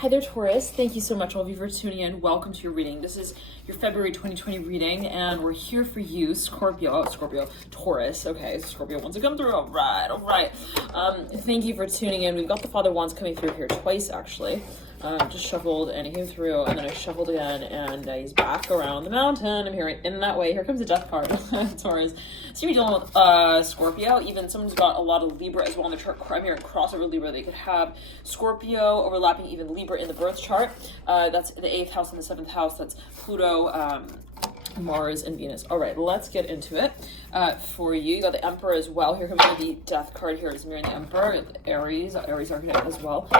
Hi there, Taurus. Thank you so much, all of you, for tuning in. Welcome to your reading. This is your February 2020 reading, and we're here for you, Taurus. Okay, Scorpio wants to come through. All right. Thank you for tuning in. We've got the Father Wands coming through here twice, actually. Just shuffled, and he came through, and then I shuffled again, and he's back around the mountain. I'm hearing in that way. Here comes the Death card, Taurus. So you're dealing with Scorpio. Even someone's got a lot of Libra as well in the chart. I'm hearing crossover Libra. They could have Scorpio overlapping even Libra in the birth chart. That's the 8th house and the 7th house. That's Pluto, Mars, and Venus. All right, let's get into it. For you, you got the Emperor as well. Here comes the Death card. Here is mirroring the Emperor, the Aries archetype as well.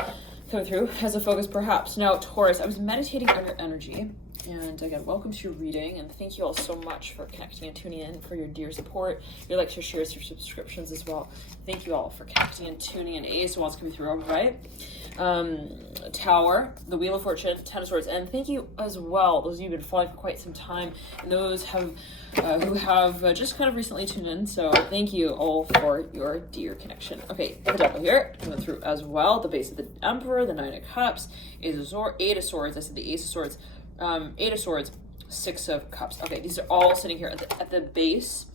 Coming through as a focus, perhaps. Now, Taurus, I was meditating on your energy, and again, welcome to your reading, and thank you all so much for connecting and tuning in, for your dear support, your likes, your shares, your subscriptions as well. Thank you all for connecting and tuning in. Ace of Wands coming through, all right. Tower, the Wheel of Fortune, Ten of Swords, and thank you as well, those of you who've been following for quite some time, and those who have just kind of recently tuned in, so thank you all for your dear connection. Okay, the Devil here, coming through as well, the base of the Emperor, the Nine of Cups, Eight of Swords, I said the Ace of Swords, Eight of Swords, Six of Cups. Okay, these are all sitting here at the base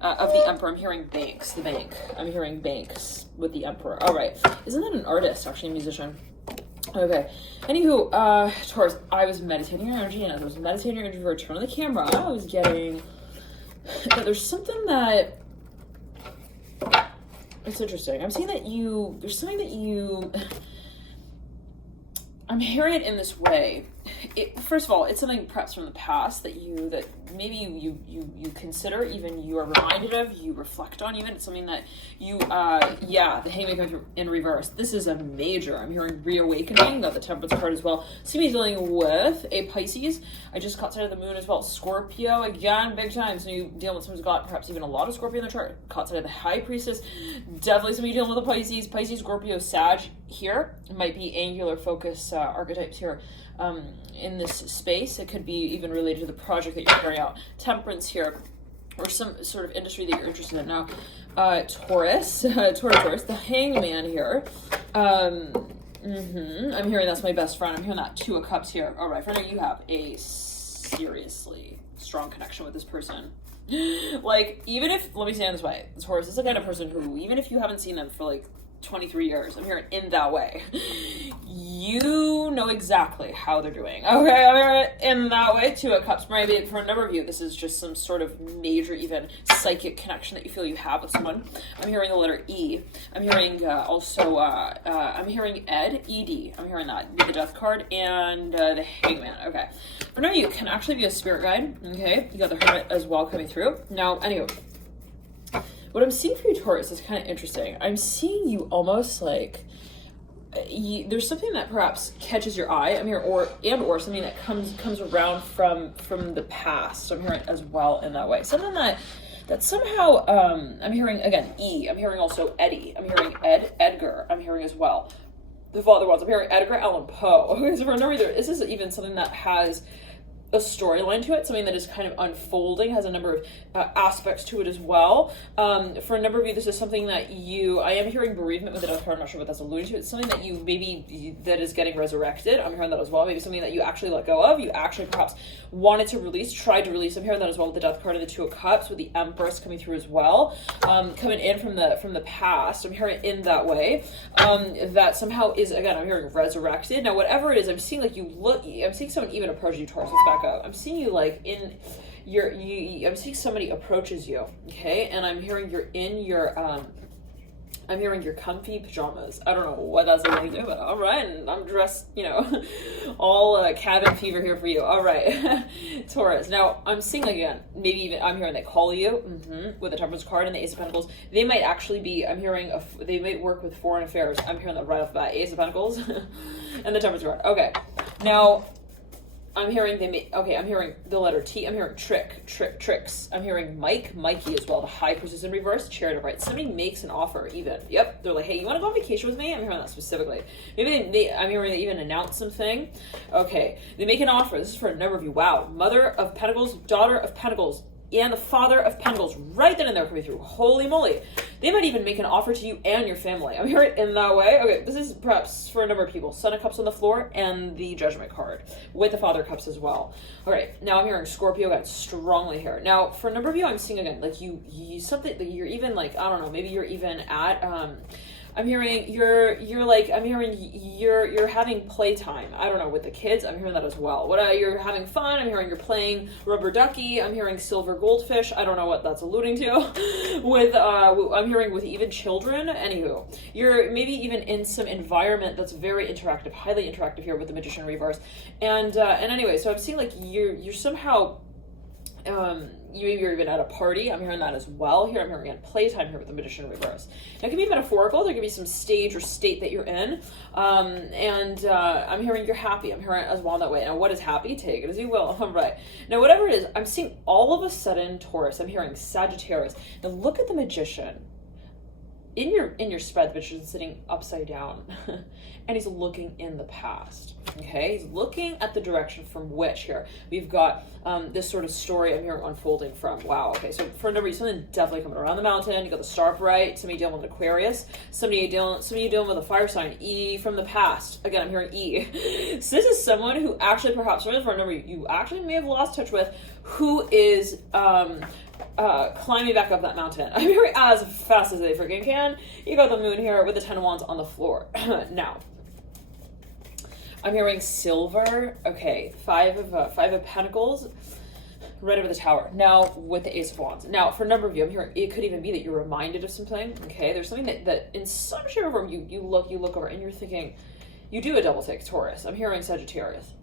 of the Emperor. I'm hearing banks, the bank. I'm hearing banks with the Emperor. All right, isn't that an artist, actually, a musician? Okay, anywho, Taurus, I was meditating your energy, and as I was meditating your energy for a turn of the camera, I was getting that there's something that, it's interesting. I'm seeing that there's something that I'm hearing it in this way. First of all, it's something perhaps from the past that maybe you consider, even you are reminded of, you reflect on even. It's something that the Hangman coming through in reverse. This is a major. I'm hearing reawakening. Got the Temperance card as well. See me dealing with a Pisces. I just caught sight of the Moon as well. Scorpio, again, big time. So you deal with someone who's got perhaps even a lot of Scorpio in the chart. Caught sight of the High Priestess. Definitely somebody dealing with a Pisces, Scorpio, Sag here. It might be angular focus archetypes here. In this space, it could be even related to the project that you're carrying out. Temperance here, or some sort of industry that you're interested in. Now, Taurus, the Hangman here. I'm hearing that's my best friend. I'm hearing that Two of Cups here. All right, for now you have a seriously strong connection with this person. Like, even if, let me say it this way, Taurus is the kind of person who, even if you haven't seen them for like 23 years, I'm hearing in that way, you know exactly how they're doing. Okay, I'm hearing it in that way. Two of Cups, maybe for a number of you, this is just some sort of major, even psychic connection that you feel you have with someone. I'm hearing the letter E. I'm hearing I'm hearing ED. I'm hearing that, the Death card, and the Hangman. Okay, for now you can actually be a spirit guide. Okay, you got the Hermit as well coming through. Now, anyway, what I'm seeing for you, Taurus, is kind of interesting. I'm seeing you almost like there's something that perhaps catches your eye. I'm hearing, or something that comes around from the past. So I'm hearing as well in that way. Something that somehow I'm hearing again. E. I'm hearing also Eddie. I'm hearing Edgar. I'm hearing as well the Father Wands. I'm hearing Edgar Allan Poe. Okay, so for a number of you, this is even something that has a storyline to it, something that is kind of unfolding, has a number of aspects to it as well. For a number of you, this is something that I am hearing bereavement with the Death card. I'm not sure what that's alluding to. It's something that that is getting resurrected. I'm hearing that as well. Maybe something that you actually let go of. You actually perhaps wanted to release, tried to release. I'm hearing that as well with the Death card and the Two of Cups, with the Empress coming through as well. Coming in from the past. I'm hearing it in that way. That somehow is, again, I'm hearing resurrected. Now, whatever it is, I'm seeing I'm seeing someone even approach you, Taurus. Let's back up. I'm seeing you like I'm seeing somebody approaches you, okay, and I'm hearing you're in your I'm hearing your comfy pajamas. I don't know what that's going to do, but all right, and I'm dressed, all cabin fever here for you. All right, Taurus. Now I'm seeing again, maybe even I'm hearing they call you with the Temperance card and the Ace of Pentacles. They might actually be. I'm hearing they might work with foreign affairs. I'm hearing that right off the bat. Ace of Pentacles and the Temperance card. Okay, now I'm hearing I'm hearing the letter T. I'm hearing tricks. I'm hearing Mikey as well. The High Priestess in reverse, Chariot of Right. Somebody makes an offer even. Yep. They're like, hey, you want to go on vacation with me? I'm hearing that specifically. Maybe I'm hearing they even announce something. Okay. They make an offer. This is for a number of you. Wow. Mother of Pentacles, Daughter of Pentacles. and the Father of Pentacles right then and there coming through. Holy moly. They might even make an offer to you and your family. I'm hearing it in that way. Okay, this is perhaps for a number of people. Son of Cups on the floor and the Judgment card with the Father of Cups as well. All right, now I'm hearing Scorpio again strongly here. Now, for a number of you, I'm seeing again, like you something that you're even like, I don't know, maybe you're even at, I'm hearing you're having playtime. I don't know, with the kids. I'm hearing that as well. You're having fun. I'm hearing you're playing rubber ducky. I'm hearing silver goldfish. I don't know what that's alluding to. I'm hearing with even children. Anywho, you're maybe even in some environment that's very interactive, highly interactive here with the Magician reverse. And anyway, so I'm seeing like you're somehow. You're even at a party. I'm hearing that as well. Here I'm hearing again playtime here with the Magician reverse. Now it can be metaphorical. There could be some stage or state that you're in. I'm hearing you're happy. I'm hearing it as well in that way. Now what is happy? Take it as you will. All right. Now whatever it is, I'm seeing all of a sudden Taurus. I'm hearing Sagittarius. Now look at the Magician. In your spread, the Magician's sitting upside down and he's looking in the past. Okay, he's looking at the direction from which here we've got this sort of story I'm hearing unfolding from. Wow. Okay, so for a number of you, something definitely coming around the mountain. You got the star upright. Somebody dealing with Aquarius. Some of you dealing with a fire sign. E from the past. Again, I'm hearing E. So this is someone who actually perhaps for a number of you actually may have lost touch with, who is climbing back up that mountain. I'm hearing as fast as they freaking can. You got the moon here with the 10 of Wands on the floor. Now, I'm hearing silver. Okay, five of Pentacles, right over the tower. Now with the Ace of Wands. Now for a number of you, I'm hearing it could even be that you're reminded of something. Okay, there's something that in some shape or form you look over and you're thinking, you do a double take, Taurus. I'm hearing Sagittarius.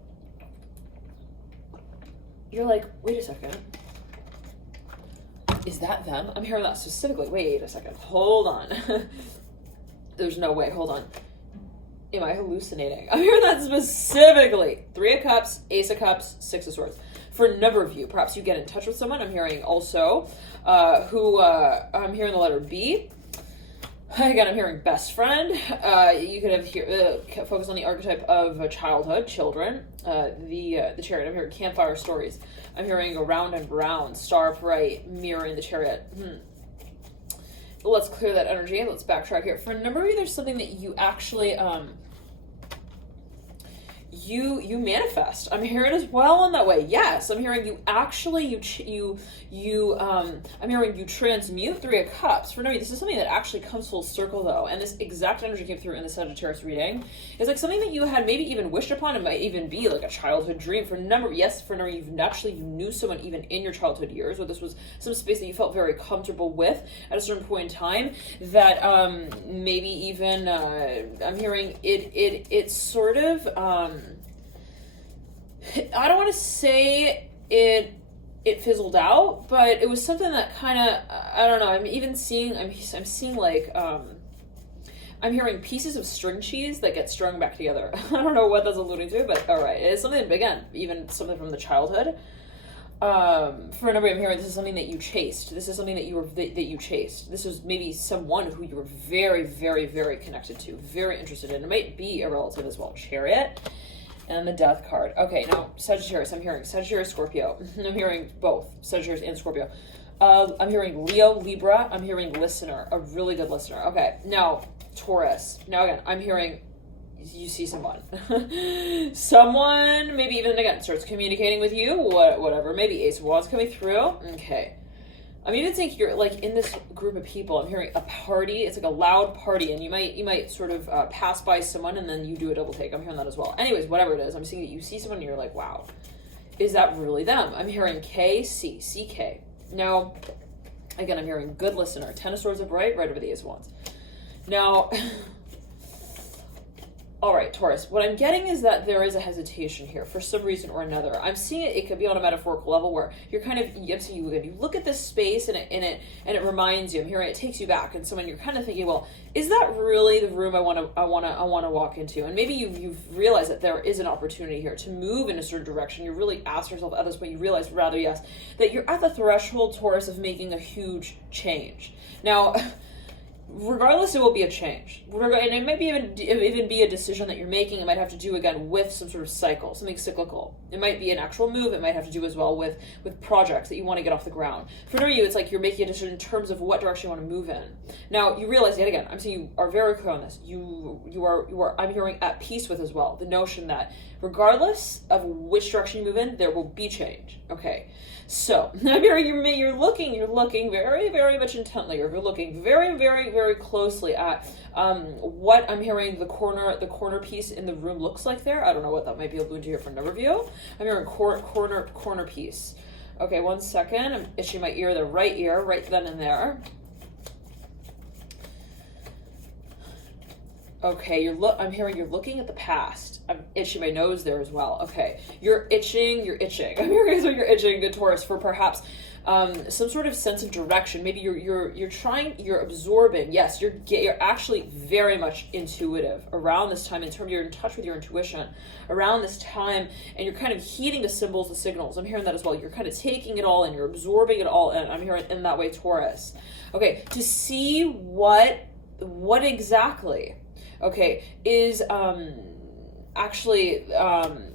You're like, wait a second. Is that them? I'm hearing that specifically. Wait a second. Hold on. There's no way. Hold on. Am I hallucinating? I'm hearing that specifically. 3 of Cups, Ace of Cups, 6 of Swords. For a number of you, perhaps you get in touch with someone. I'm hearing also I'm hearing the letter B. Again, I'm hearing best friend. You could have focus on the archetype of childhood, children. The Chariot. I'm hearing campfire stories. I'm hearing around and round, star upright, mirroring the Chariot. Let's clear that energy. Let's backtrack here. For a number of you, there's something that you actually you manifest. I'm hearing as well in that way. Yes, I'm hearing you actually I'm hearing you transmute 3 of Cups. For no, this is something that actually comes full circle though, and this exact energy came through in the Sagittarius reading. It's like something that you had maybe even wished upon. It might even be like a childhood dream. For a number, you knew someone even in your childhood years, or this was some space that you felt very comfortable with at a certain point in time. That maybe even I'm hearing it's sort of I don't want to say it fizzled out, but it was something that kind of, I don't know, I'm seeing like, I'm hearing pieces of string cheese that get strung back together. I don't know what that's alluding to, but all right. It's something, again, even something from the childhood. For a number, I'm hearing this is something that you chased. This is something that you chased. This is maybe someone who you were very, very, very connected to, very interested in. It might be a relative as well. Chariot. And the Death card. Okay, now Sagittarius. I'm hearing Sagittarius, Scorpio. I'm hearing both Sagittarius and Scorpio. I'm hearing Leo, Libra. I'm hearing listener, a really good listener. Okay, now Taurus. Now again, I'm hearing you see someone. Someone maybe even again starts communicating with you. Whatever. Maybe Ace of Wands coming through. Okay. I'm even thinking you're like in this group of people. I'm hearing a party. It's like a loud party, and you might sort of pass by someone, and then you do a double take. I'm hearing that as well. Anyways, whatever it is, I'm seeing that you see someone, and you're like, wow, is that really them? I'm hearing CK. Now, again, I'm hearing good listener. 10 of Swords upright, right over the Ace of Wands. Now. All right, Taurus, what I'm getting is that there is a hesitation here for some reason or another. I'm seeing it could be on a metaphorical level where you're kind of, you look at this space and it reminds you, I'm hearing it takes you back, and someone you're kind of thinking, well, is that really the room I want to walk into? And maybe you've realized that there is an opportunity here to move in a certain direction. You really ask yourself at this point, you realize rather, yes, that you're at the threshold, Taurus, of making a huge change. Now, regardless, it will be a change. And it might be even be a decision that you're making. It might have to do, again, with some sort of cycle, something cyclical. It might be an actual move. It might have to do as well with projects that you want to get off the ground. For you, it's like you're making a decision in terms of what direction you want to move in. Now, you realize, yet again, I'm saying you are very clear on this. You are, I'm hearing, at peace with as well, the notion that regardless of which direction you move in, there will be change. Okay. So, I'm hearing you're looking very, very much intently. You're looking very, very, very closely at what I'm hearing the corner piece in the room looks like there. I don't know what that might be able to do here for a number of you. I'm hearing corner piece. Okay, 1 second. I'm itching my ear, the right ear, right then and there. Okay, I'm hearing you're looking at the past. I'm itching my nose there as well. Okay, you're itching. I'm hearing you're itching, good Taurus, for perhaps some sort of sense of direction. Maybe you're absorbing. Yes, you're actually very much intuitive around this time. You're in touch with your intuition around this time, and you're kind of heeding the symbols, the signals. I'm hearing that as well. You're kind of taking it all in. You're absorbing it all in. I'm hearing in that way, Taurus. Okay, to see what exactly. Okay, is actually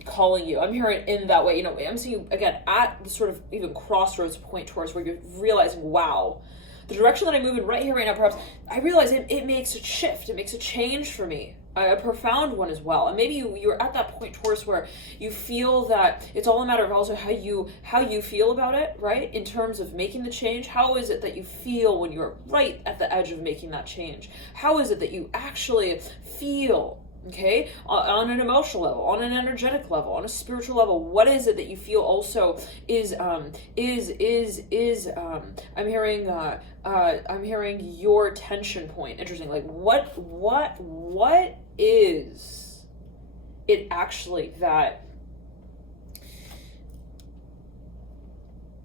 calling you. I'm hearing in that way. I'm seeing you again at the sort of even crossroads point, Taurus, where you're realizing, wow, the direction that I move in right here, right now, perhaps I realize it makes a shift. It makes a change for me, a profound one as well. And maybe you're at that point, Taurus, where you feel that it's all a matter of also how you feel about it, right? In terms of making the change, how is it that you feel when you're right at the edge of making that change? How is it that you actually feel? Okay, on an emotional level, on an energetic level, on a spiritual level, what is it that you feel also is I'm hearing your tension point. Interesting. Like what is it actually that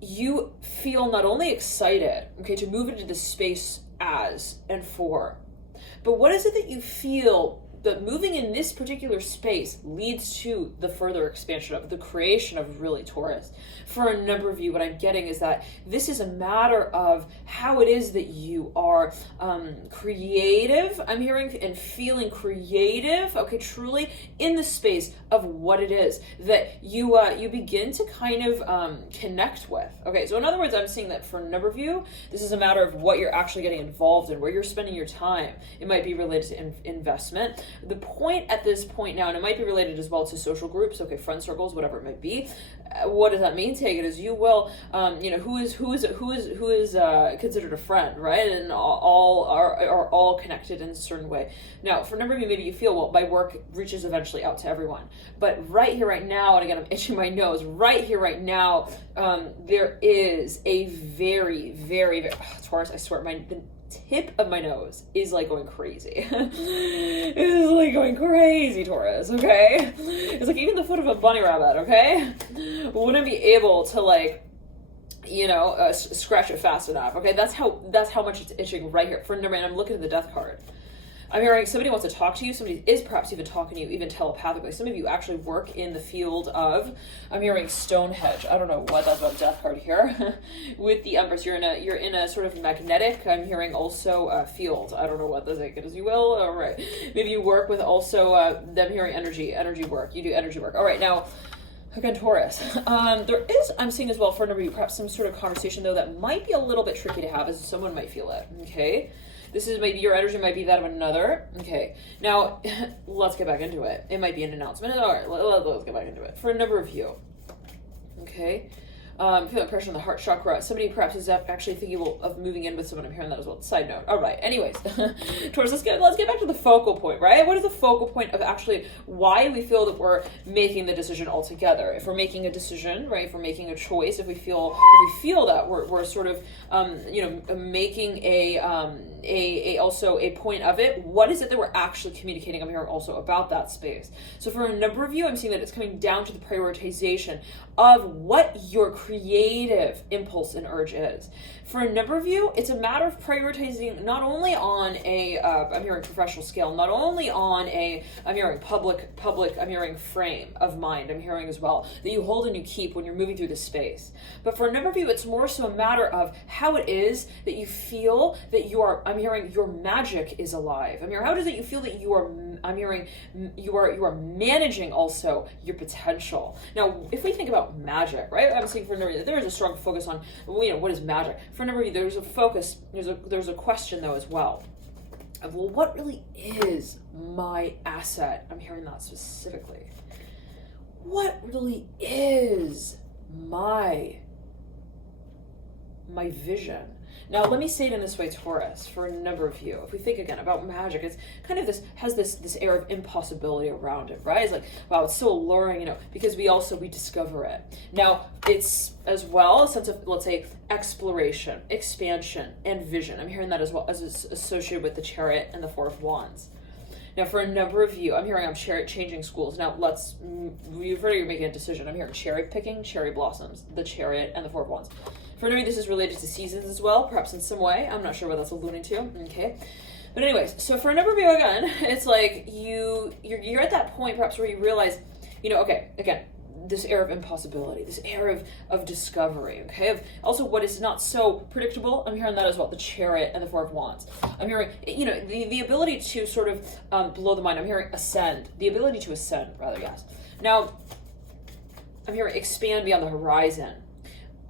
you feel not only excited, okay, to move into this space as and for, but what is it that you feel that moving in this particular space leads to the further expansion of the creation of really Taurus? For a number of you, what I'm getting is that this is a matter of how it is that you are creative. I'm hearing and feeling creative, okay, truly in the space of what it is that you begin to kind of connect with. Okay, so in other words, I'm seeing that for a number of you, this is a matter of what you're actually getting involved in, where you're spending your time. It might be related to investment. The point at this point now, and it might be related as well to social groups, okay, friend circles, whatever it might be. What does that mean? Take it as you will. Who is considered a friend, right? And all are all connected in a certain way. Now, for a number of you, maybe you feel, well, my work reaches eventually out to everyone. But right here, right now, and again, I'm itching my nose. Right here, right now, there is a very, very, very Taurus. I swear, the tip of my nose is like going crazy. It is like going crazy, Taurus, okay? It's like even the foot of a bunny rabbit, okay? Wouldn't be able to scratch it fast enough, okay? That's how much it's itching right here. For number, and I'm looking at the death card. I'm hearing somebody wants to talk to you. Somebody is perhaps even talking to you, even telepathically. Some of you actually work in the field of, I'm hearing Stonehenge. I don't know what that's about death card here. With the Empress, you're in a sort of magnetic, I'm hearing also field. I don't know what that's like, as you will. All right. Maybe you work with also, them hearing energy work. You do energy work. All right. Now, again, Taurus. There is, I'm seeing as well for a number of you, perhaps some sort of conversation though that might be a little bit tricky to have, as someone might feel it. Okay. This is maybe your energy might be that of another. Okay. Now, let's get back into it. It might be an announcement. All right, let's get back into it. For a number of you. Okay. Feeling pressure on the heart chakra. Somebody perhaps is actually thinking of moving in with someone. I'm hearing that as well. Side note. All right. Anyways, Taurus, let's get back to the focal point, right? What is the focal point of actually why we feel that we're making the decision altogether? If we're making a decision, right? If we're making a choice, if we feel that we're sort of making also a point of it. What is it that we're actually communicating? I'm hearing also about that space. So for a number of you, I'm seeing that it's coming down to the prioritization of what you're creative impulse and urge is. For a number of you, it's a matter of prioritizing not only on a, I'm hearing professional scale, not only on a, I'm hearing public, I'm hearing frame of mind, I'm hearing as well, that you hold and you keep when you're moving through this space. But for a number of you, it's more so a matter of how it is that you feel that you are, I'm hearing your magic is alive. I'm hearing, how does it you feel that you are, I'm hearing you are managing also your potential. Now, if we think about magic, right? I'm saying for a number of you, there is a strong focus on, what is magic? For a number of you, there's a focus, there's a question though as well of, well, what really is my asset? I'm hearing that specifically. What really is my vision? Now, let me say it in this way, Taurus, for a number of you. If we think again about magic, it's kind of has this air of impossibility around it, right? It's like, wow, it's so alluring, because we discover it. Now, it's as well a sense of, let's say, exploration, expansion, and vision. I'm hearing that as well as it's associated with the Chariot and the Four of Wands. Now, for a number of you, I'm hearing Chariot changing schools. Now, you've already making a decision. I'm hearing cherry picking, cherry blossoms, the Chariot, and the Four of Wands. For me, this is related to seasons as well, perhaps in some way. I'm not sure what that's alluding to. Okay. But anyways, so for a number of you, again, it's like you're at that point perhaps where you realize, okay, again, this air of impossibility, this air of discovery, okay, of also what is not so predictable. I'm hearing that as well, the Chariot and the Four of Wands. I'm hearing, the ability to sort of blow the mind. I'm hearing ascend, the ability to ascend, rather, yes. Now, I'm hearing expand beyond the horizon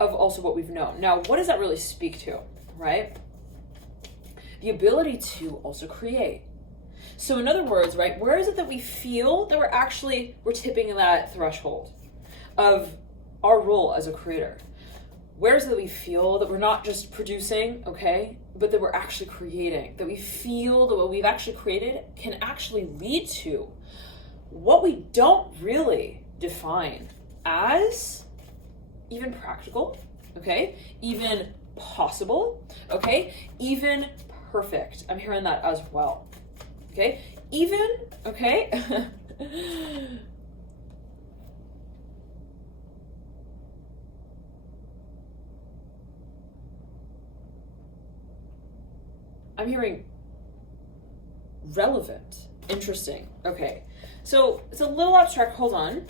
of also what we've known. Now, what does that really speak to, right? The ability to also create. So in other words, right, where is it that we feel that we're tipping that threshold of our role as a creator? Where is it that we feel that we're not just producing, okay, but that we're actually creating, that we feel that what we've actually created can actually lead to what we don't really define as even practical, okay, even possible, okay, even perfect. I'm hearing that as well, okay, even, okay. I'm hearing relevant, interesting, okay. So it's a little abstract, hold on.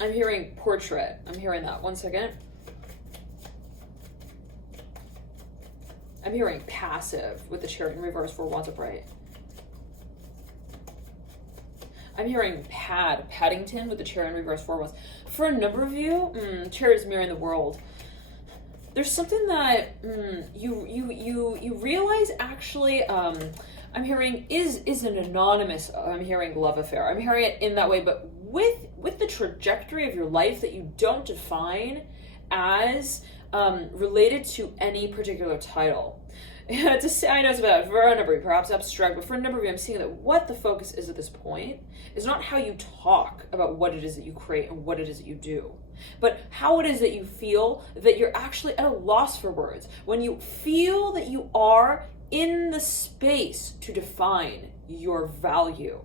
I'm hearing portrait. I'm hearing that. One second. I'm hearing passive with the Chariot in reverse, Four Wands upright. I'm hearing Paddington with the Chariot in reverse, Four Wands. For a number of you, Chariot is mirroring the world. There's something that you realize actually. I'm hearing is an anonymous. I'm hearing love affair. I'm hearing it in that way, but with the trajectory of your life that you don't define as related to any particular title. I know it's about for a number of you, perhaps abstract, but for a number of you, I'm seeing that what the focus is at this point is not how you talk about what it is that you create and what it is that you do, but how it is that you feel that you're actually at a loss for words. When you feel that you are in the space to define your value.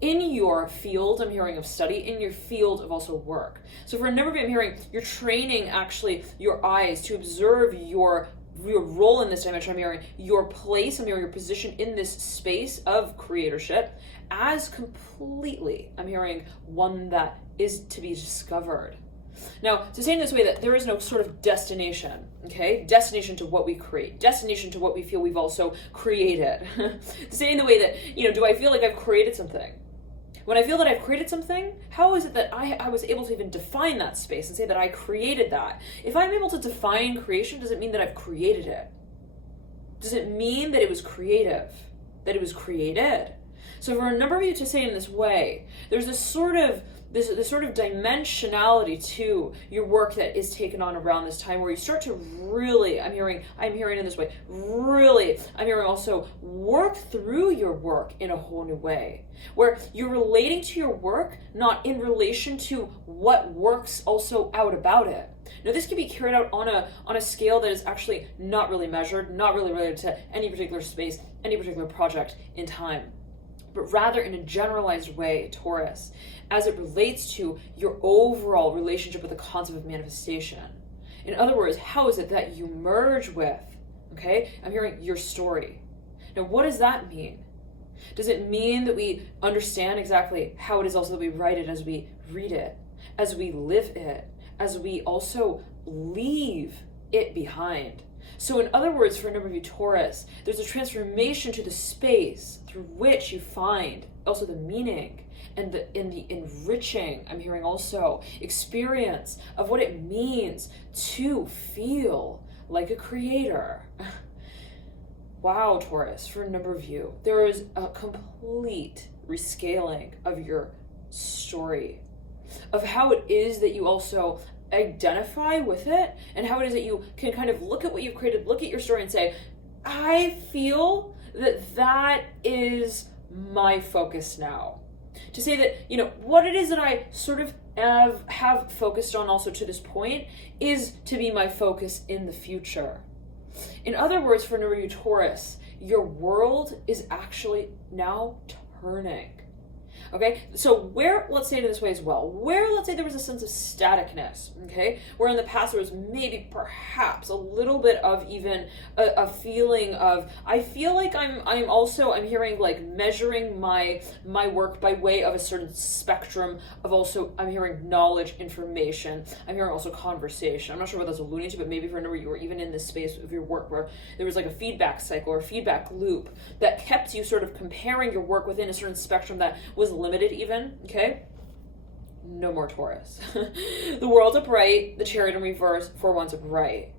In your field, I'm hearing of study, in your field of also work. So for a number of you, I'm hearing you're training actually your eyes to observe your role in this dimension. I'm hearing your place, I'm hearing your position in this space of creatorship as completely, I'm hearing one that is to be discovered. Now, to say in this way that there is no sort of destination, okay? Destination to what we create, destination to what we feel we've also created. To say in the way that, do I feel like I've created something? When I feel that I've created something, how is it that I was able to even define that space and say that I created that? If I'm able to define creation, does it mean that I've created it? Does it mean that it was creative? That it was created? So for a number of you to say in this way, there's this sort of dimensionality to your work that is taken on around this time where you start to really, I'm hearing in this way, really, I'm hearing also work through your work in a whole new way, where you're relating to your work, not in relation to what works also out about it. Now, this can be carried out on a scale that is actually not really measured, not really related to any particular space, any particular project in time. but rather in a generalized way, Taurus, as it relates to your overall relationship with the concept of manifestation. In other words, how is it that you merge with, okay, I'm hearing your story. Now, what does that mean? Does it mean that we understand exactly how it is also that we write it as we read it, as we live it, as we also leave it behind? So in other words, for a number of you Taurus, there's a transformation to the space through which you find also the meaning and in the enriching, I'm hearing also, experience of what it means to feel like a creator. Wow, Taurus, for a number of you, there is a complete rescaling of your story, of how it is that you also identify with it, and how it is that you can kind of look at what you've created, look at your story and say, I feel that that is my focus now. To say that, you know, what it is that I sort of have focused on also to this point is to be my focus in the future. In other words, for a number of you Taurus, your world is actually now turning. Okay, so where, let's say it this way as well, where let's say there was a sense of staticness, okay, where in the past there was maybe perhaps a little bit of even a feeling of, I feel like I'm hearing like measuring my work by way of a certain spectrum of also, I'm hearing knowledge, information, I'm hearing also conversation. I'm not sure what that's alluding to, but maybe for a number of you were even in this space of your work where there was like a feedback cycle or feedback loop that kept you sort of comparing your work within a certain spectrum that was limited even, okay? No more Taurus. The world's upright, the Chariot in reverse, for one's upright.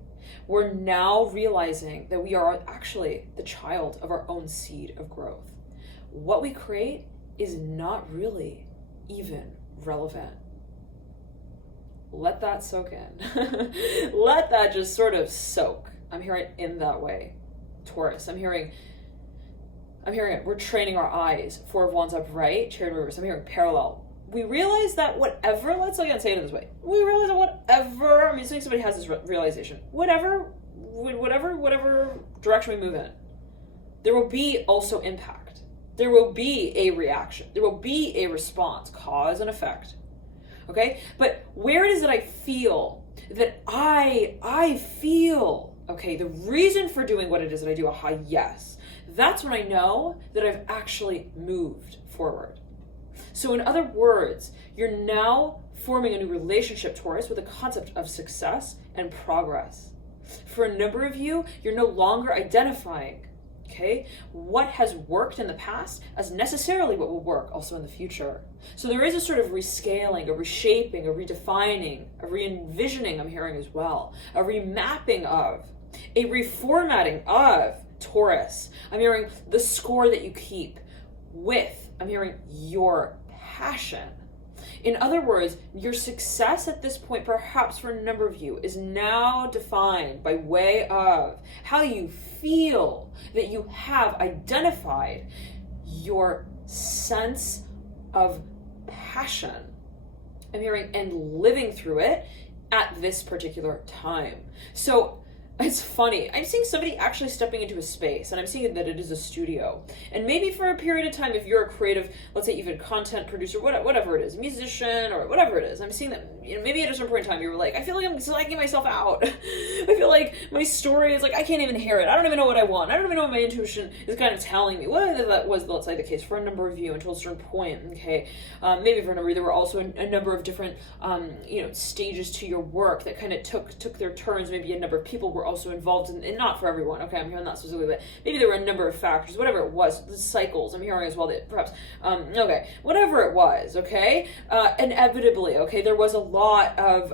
We're now realizing that we are actually the child of our own seed of growth. What we create is not really even relevant. Let that soak in. Let that just sort of soak. I'm hearing in that way. Taurus, I'm hearing it. We're training our eyes. Four of Wands upright, Chariot reverse. I'm hearing parallel. We realize that whatever, let's again say it this way. We realize that whatever, I'm assuming somebody has this realization. Whatever direction we move in, there will be also impact. There will be a reaction. There will be a response, cause and effect. Okay? But where it is that I feel that I feel, okay, the reason for doing what it is that I do, aha, yes. That's when I know that I've actually moved forward. So in other words, you're now forming a new relationship, Taurus, with the concept of success and progress. For a number of you, you're no longer identifying, okay, what has worked in the past as necessarily what will work also in the future. So there is a sort of rescaling, a reshaping, a redefining, a re-envisioning, I'm hearing as well, a remapping of, a reformatting of Taurus. I'm hearing the score that you keep with, I'm hearing your passion. In other words, your success at this point, perhaps for a number of you, is now defined by way of how you feel that you have identified your sense of passion. I'm hearing and living through it at this particular time. So it's funny. I'm seeing somebody actually stepping into a space, and I'm seeing that it is a studio. And maybe for a period of time, if you're a creative, let's say even content producer, whatever it is, musician or whatever it is, I'm seeing that, you know, maybe at a certain point in time, you were like, I feel like I'm psyching myself out. I feel like my story is like, I can't even hear it. I don't even know what I want. I don't even know what my intuition is kind of telling me. Whether that was, let's say, the case for a number of you until a certain point, okay? Maybe for a number, there were also a number of different, stages to your work that kind of took their turns. Maybe a number of people were also involved in, and not for everyone, okay, I'm hearing that specifically, but maybe there were a number of factors, whatever it was, the cycles, I'm hearing as well that perhaps, okay, whatever it was, okay, inevitably, okay, there was a lot of,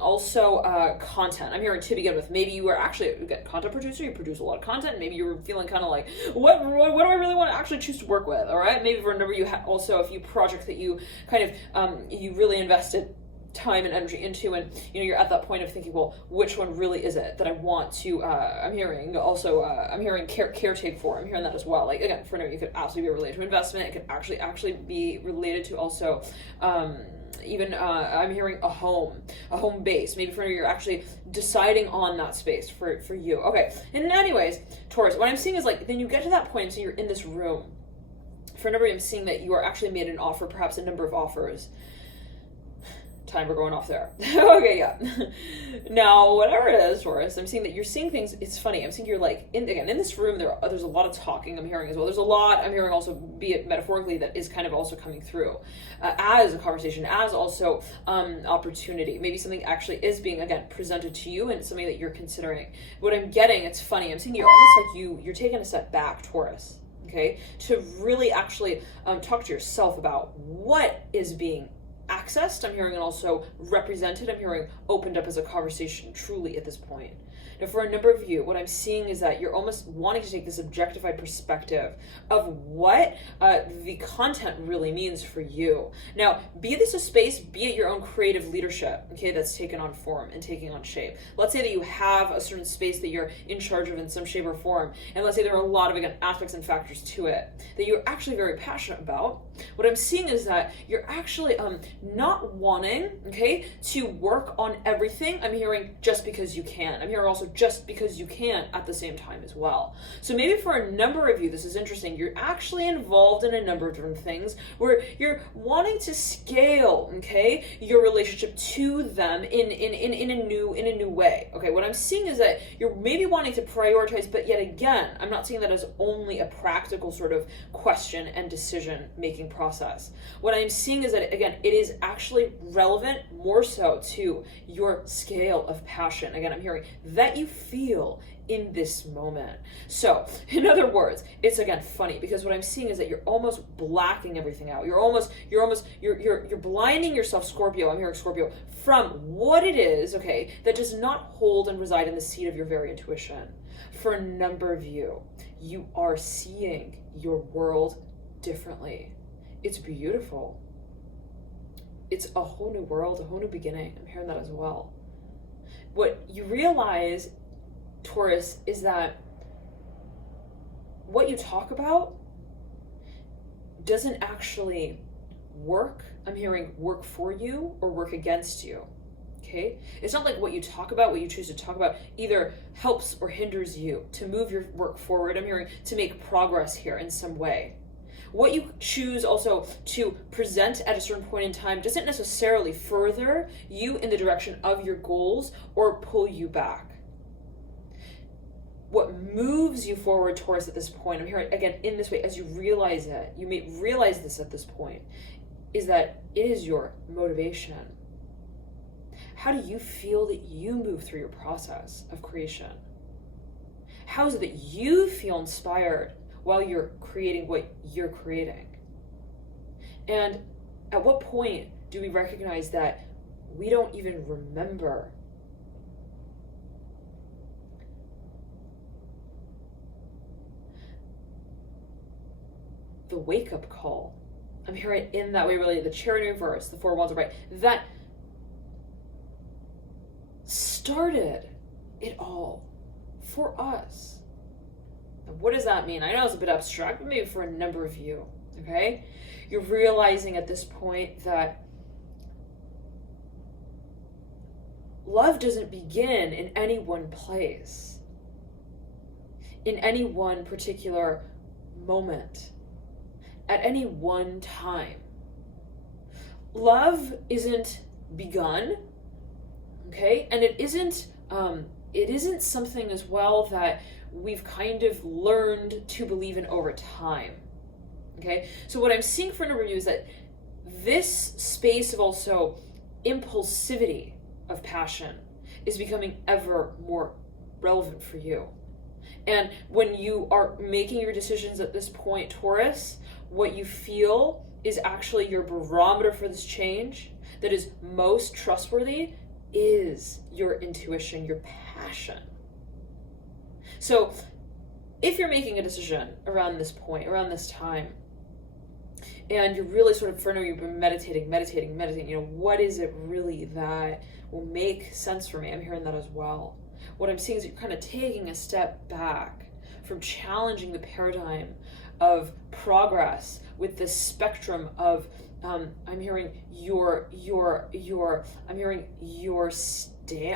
also content, I'm hearing to begin with. Maybe you were actually a content producer, you produce a lot of content, maybe you were feeling kind of like, what do I really want to actually choose to work with, all right, maybe for a number you had also a few projects that you kind of, you really invested time and energy into, and you're at that point of thinking, well, which one really is it that I want to I'm hearing also I'm hearing caretake for. I'm hearing that as well. Like again, for now, you could absolutely be related to investment. It could actually be related to also even I'm hearing a home base. Maybe for now, you're actually deciding on that space for you. Okay, and anyways, Taurus, what I'm seeing is like then you get to that point, so you're in this room. For a number of you, I'm seeing that you are actually made an offer, perhaps a number of offers. Time, we're going off there. Okay, yeah. Now, whatever it is, Taurus, I'm seeing that you're seeing things. It's funny. I'm seeing you're like, in this room, there's a lot of talking I'm hearing as well. There's a lot I'm hearing also, be it metaphorically, that is kind of also coming through as a conversation, as also opportunity. Maybe something actually is being, again, presented to you and something that you're considering. What I'm getting, it's funny. I'm seeing you're almost like you're taking a step back, Taurus, okay, to really actually talk to yourself about what is being accessed, I'm hearing, and also represented, I'm hearing opened up as a conversation truly at this point. Now, for a number of you, what I'm seeing is that you're almost wanting to take this objectified perspective of what the content really means for you. Now, be this a space, be it your own creative leadership, okay, that's taken on form and taking on shape. Let's say that you have a certain space that you're in charge of in some shape or form, and let's say there are a lot of, again, aspects and factors to it that you're actually very passionate about. What I'm seeing is that you're actually not wanting, okay, to work on everything. I'm hearing just because you can. I'm hearing also just because you can at the same time as well. So maybe for a number of you, this is interesting. You're actually involved in a number of different things where you're wanting to scale, okay, your relationship to them in a new way. Okay, what I'm seeing is that you're maybe wanting to prioritize, but yet again, I'm not seeing that as only a practical sort of question and decision making process. What I'm seeing is that, again, it is actually relevant more so to your scale of passion. Again, I'm hearing that you feel in this moment. So, in other words, it's again funny because what I'm seeing is that you're almost blacking everything out. You're blinding yourself, Scorpio. I'm hearing Scorpio, from what it is, okay, that does not hold and reside in the seat of your very intuition. For a number of you, you are seeing your world differently. It's beautiful. It's a whole new world, a whole new beginning. I'm hearing that as well. What you realize, Taurus, is that what you talk about doesn't actually work. I'm hearing work for you or work against you. Okay? It's not like what you talk about, what you choose to talk about, either helps or hinders you to move your work forward. I'm hearing to make progress here in some way. What you choose also to present at a certain point in time doesn't necessarily further you in the direction of your goals or pull you back. What moves you forward, Taurus, at this point, I'm hearing, again, in this way, as you realize it, you may realize this at this point, is that it is your motivation. How do you feel that you move through your process of creation? How is it that you feel inspired while you're creating what you're creating? And at what point do we recognize that we don't even remember the wake-up call? I'm hearing in that way, really, the Chariot in reverse, the Four Wands upright, that started it all for us. What does that mean? I know it's a bit abstract, but maybe for a number of you, okay? You're realizing at this point that love doesn't begin in any one place, in any one particular moment, at any one time. Love isn't begun, okay? And it isn't something as well that we've kind of learned to believe in over time, okay? So what I'm seeing for a number of you is that this space of also impulsivity of passion is becoming ever more relevant for you. And when you are making your decisions at this point, Taurus, what you feel is actually your barometer for this change that is most trustworthy is your intuition, your passion. So if you're making a decision around this point, around this time, and you're really sort of, for now, you've been meditating, what is it really that will make sense for me? I'm hearing that as well. What I'm seeing is you're kind of taking a step back from challenging the paradigm of progress with this spectrum of I'm hearing your state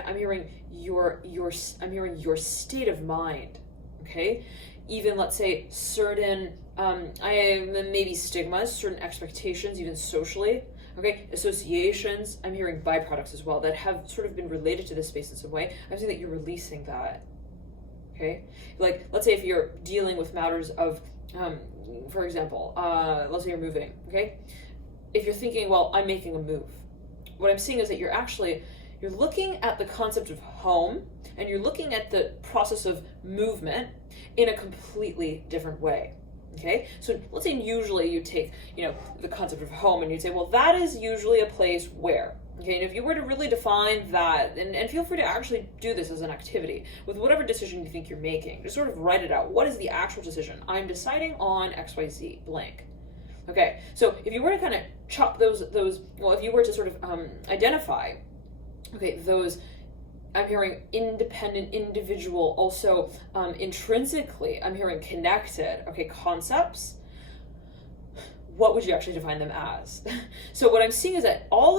of mind. Okay, even, let's say, certain, maybe stigmas, certain expectations, even socially, okay, associations. I'm hearing byproducts as well that have sort of been related to this space in some way. I'm saying that you're releasing that, okay? Like, let's say if you're dealing with matters of, for example, let's say you're moving, okay? If you're thinking, well, I'm making a move, what I'm seeing is that you're looking at the concept of home, and you're looking at the process of movement in a completely different way. Okay, so let's say usually you take, the concept of home, and you'd say, well, that is usually a place where, okay, and if you were to really define that, and feel free to actually do this as an activity with whatever decision you think you're making, just sort of write it out. What is the actual decision? I'm deciding on XYZ blank. Okay, so if you were to kind of chop those, well, if you were to sort of identify, okay, those, I'm hearing independent, individual, also intrinsically, I'm hearing connected, okay, concepts, what would you actually define them as? So what I'm seeing is that all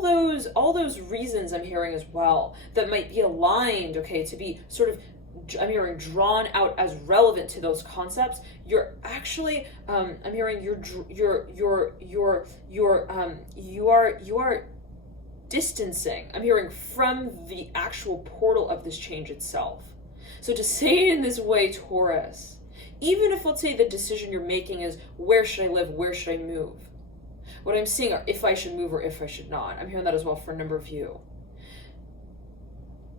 those reasons I'm hearing as well that might be aligned, okay, to be sort of, I'm hearing drawn out as relevant to those concepts. You're actually, I'm hearing you are distancing, I'm hearing, from the actual portal of this change itself. So to say it in this way, Taurus, even if, let's say, the decision you're making is, where should I live, where should I move? What I'm seeing are if I should move or if I should not. I'm hearing that as well for a number of you.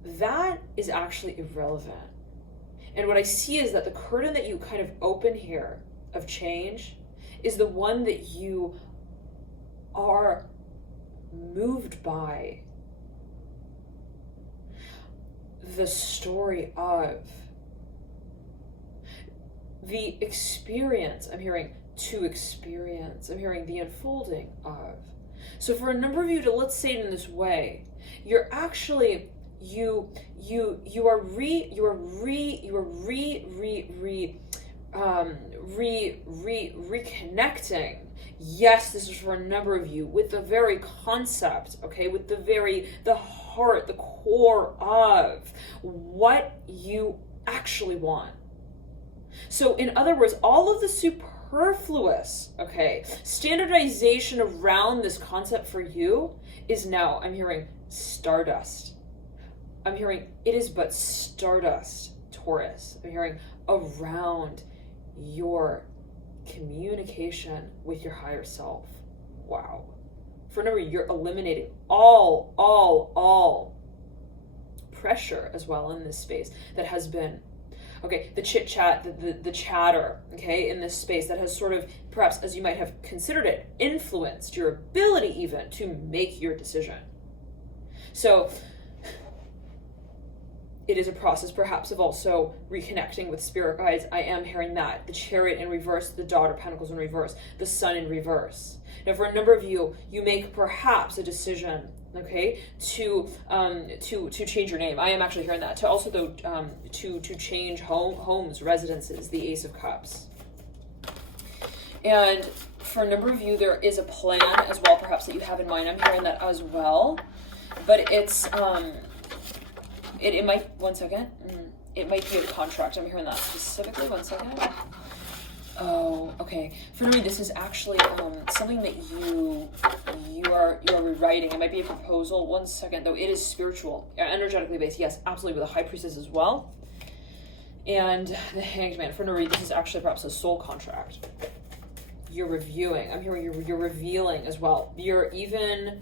That is actually irrelevant. And what I see is that the curtain that you kind of open here of change is the one that you are moved by the story of the experience. I'm hearing to experience. I'm hearing the unfolding of. So for a number of you to, let's say it in this way, you're actually reconnecting. Yes, this is for a number of you with the very concept, okay, with the heart, the core of what you actually want. So in other words, all of the superfluous, okay, standardization around this concept for you is now, I'm hearing, stardust. I'm hearing it is but stardust, Taurus. I'm hearing around your communication with your higher self. Wow. For a number, you're eliminating all pressure as well in this space that has been, okay, the chit chat, the chatter, okay, in this space that has sort of, perhaps as you might have considered it, influenced your ability even to make your decision. So it is a process perhaps of also reconnecting with spirit guides. I am hearing that. The Chariot in reverse, the Daughter of Pentacles in reverse, the Sun in reverse. Now for a number of you, you make perhaps a decision, okay, to change your name. I am actually hearing that. To also to change homes, residences, the Ace of Cups. And for a number of you, there is a plan as well perhaps that you have in mind. I'm hearing that as well. But it's it might, one second, it might be a contract. I'm hearing that specifically. One second. Oh, okay. For me, this is actually something that you are rewriting. It might be a proposal. One second, though. It is spiritual, energetically based. Yes, absolutely, with a High Priestess as well, and the Hanged Man. For no, this is actually perhaps a soul contract. You're reviewing. I'm hearing you're revealing as well. You're meditating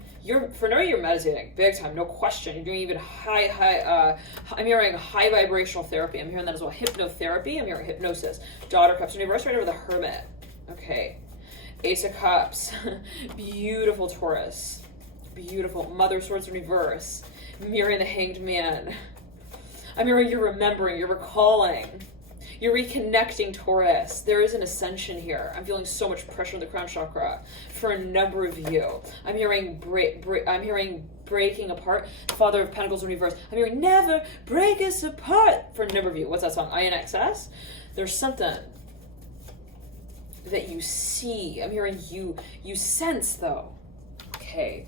big time, no question. You're doing even high I'm hearing high vibrational therapy. I'm hearing that as well. Hypnotherapy. I'm hearing hypnosis. Daughter of Cups in reverse, right over the Hermit. Okay. Ace of Cups. Beautiful Taurus. Beautiful. Mother of Swords in reverse. Mirroring the Hanged Man. I'm hearing you're remembering, you're recalling. You're reconnecting, Taurus. There is an ascension here. I'm feeling so much pressure in the crown chakra for a number of you. I'm hearing I'm hearing breaking apart. Father of Pentacles in reverse. I'm hearing never break us apart for a number of you. What's that song? INXS? There's something that you see. I'm hearing you sense though. Okay.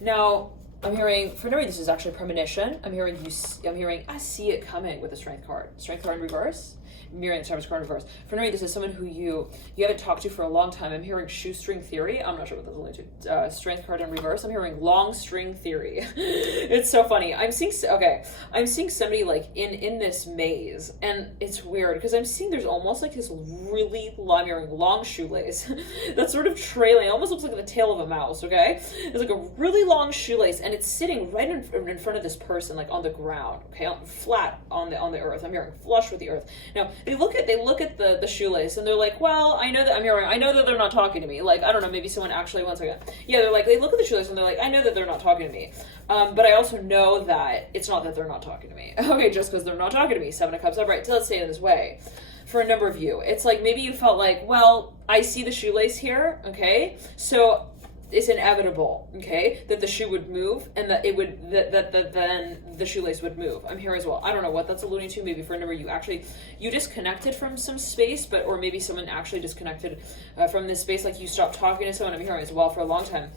Now, I'm hearing, for Nuri, this is actually premonition. I'm hearing, I see it coming with the strength card. Strength card in reverse. Mirroring the Taurus card in reverse. For Nuri, this is someone who you haven't talked to for a long time. I'm hearing shoestring theory. I'm not sure what that's alluding to. Strength card in reverse. I'm hearing long string theory. It's so funny. I'm seeing somebody like in this maze, and it's weird because I'm seeing there's almost like this really long, I'm hearing long shoelace that's sort of trailing. It almost looks like the tail of a mouse. Okay, it's like a really long shoelace, and it's sitting right in front of this person, like on the ground. Okay, flat on the earth. I'm hearing flush with the earth. Now they look at the shoelace, and they're like, well, I know that they're not talking to me. Like, I don't know, maybe someone actually, one second. Yeah, they look at the shoelace and they're like, I know that they're not talking to me. But I also know that it's not that they're not talking to me. Okay, just because they're not talking to me. 7 of Cups upright. So let's say it this way. For a number of you, it's like maybe you felt like, well, I see the shoelace here, okay? So it's inevitable, okay, that the shoe would move, and that it would that then the shoelace would move. I'm here as well. I don't know what that's alluding to. Maybe for a number you disconnected from some space, or maybe someone actually disconnected from this space. Like you stopped talking to someone. I'm hearing as well for a long time.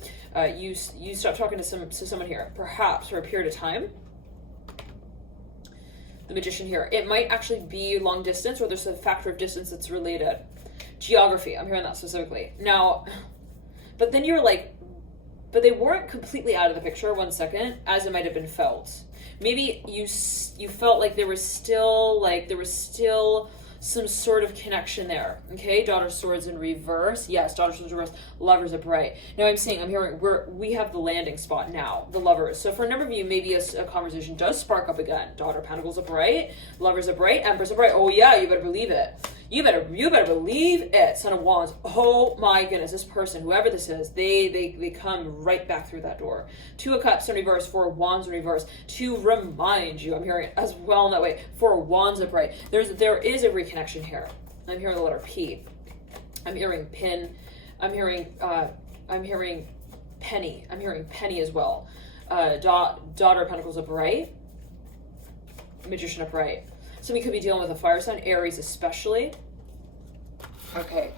You stopped talking to someone here, perhaps for a period of time. The Magician here. It might actually be long distance, or there's a factor of distance that's related. Geography. I'm hearing that specifically now. But then you're like, but they weren't completely out of the picture. 1 second, as it might have been felt. Maybe you felt like there was still some sort of connection there. Okay, Daughter of Swords in reverse. Yes, Daughter of Swords in reverse. Lovers upright. Now I'm hearing we have the landing spot now. The Lovers. So for a number of you, maybe a conversation does spark up again. Daughter of Pentacles upright. Lovers upright. Empress upright. Oh yeah, you better believe it. You better believe it. Son of Wands. Oh my goodness, this person, whoever this is, they come right back through that door. 2 of Cups in reverse, 4 of Wands in reverse, to remind you. I'm hearing it as well in that way. 4 of Wands upright. There is a reconnection here. I'm hearing the letter P. I'm hearing pin. I'm hearing penny. I'm hearing penny as well. Daughter of Pentacles upright. Magician upright. Somebody could be dealing with a fire sign, Aries especially. Okay.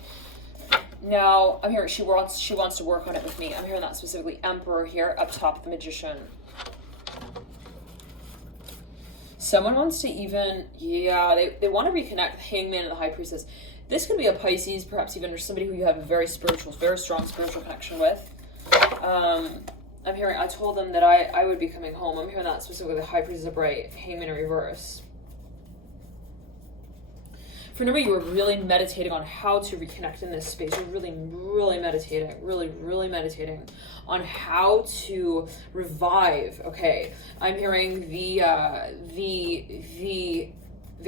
Now, I'm hearing she wants to work on it with me. I'm hearing that specifically. Emperor here, up top, the Magician. Someone wants to even, they want to reconnect the Hangman and the High Priestess. This could be a Pisces, perhaps even somebody who you have a very strong spiritual connection with. I'm hearing, I told them that I would be coming home. I'm hearing that specifically, the High Priestess upright, Hangman in reverse. For a number of you, you were really meditating on how to reconnect in this space. You're really meditating on how to revive. Okay, I'm hearing the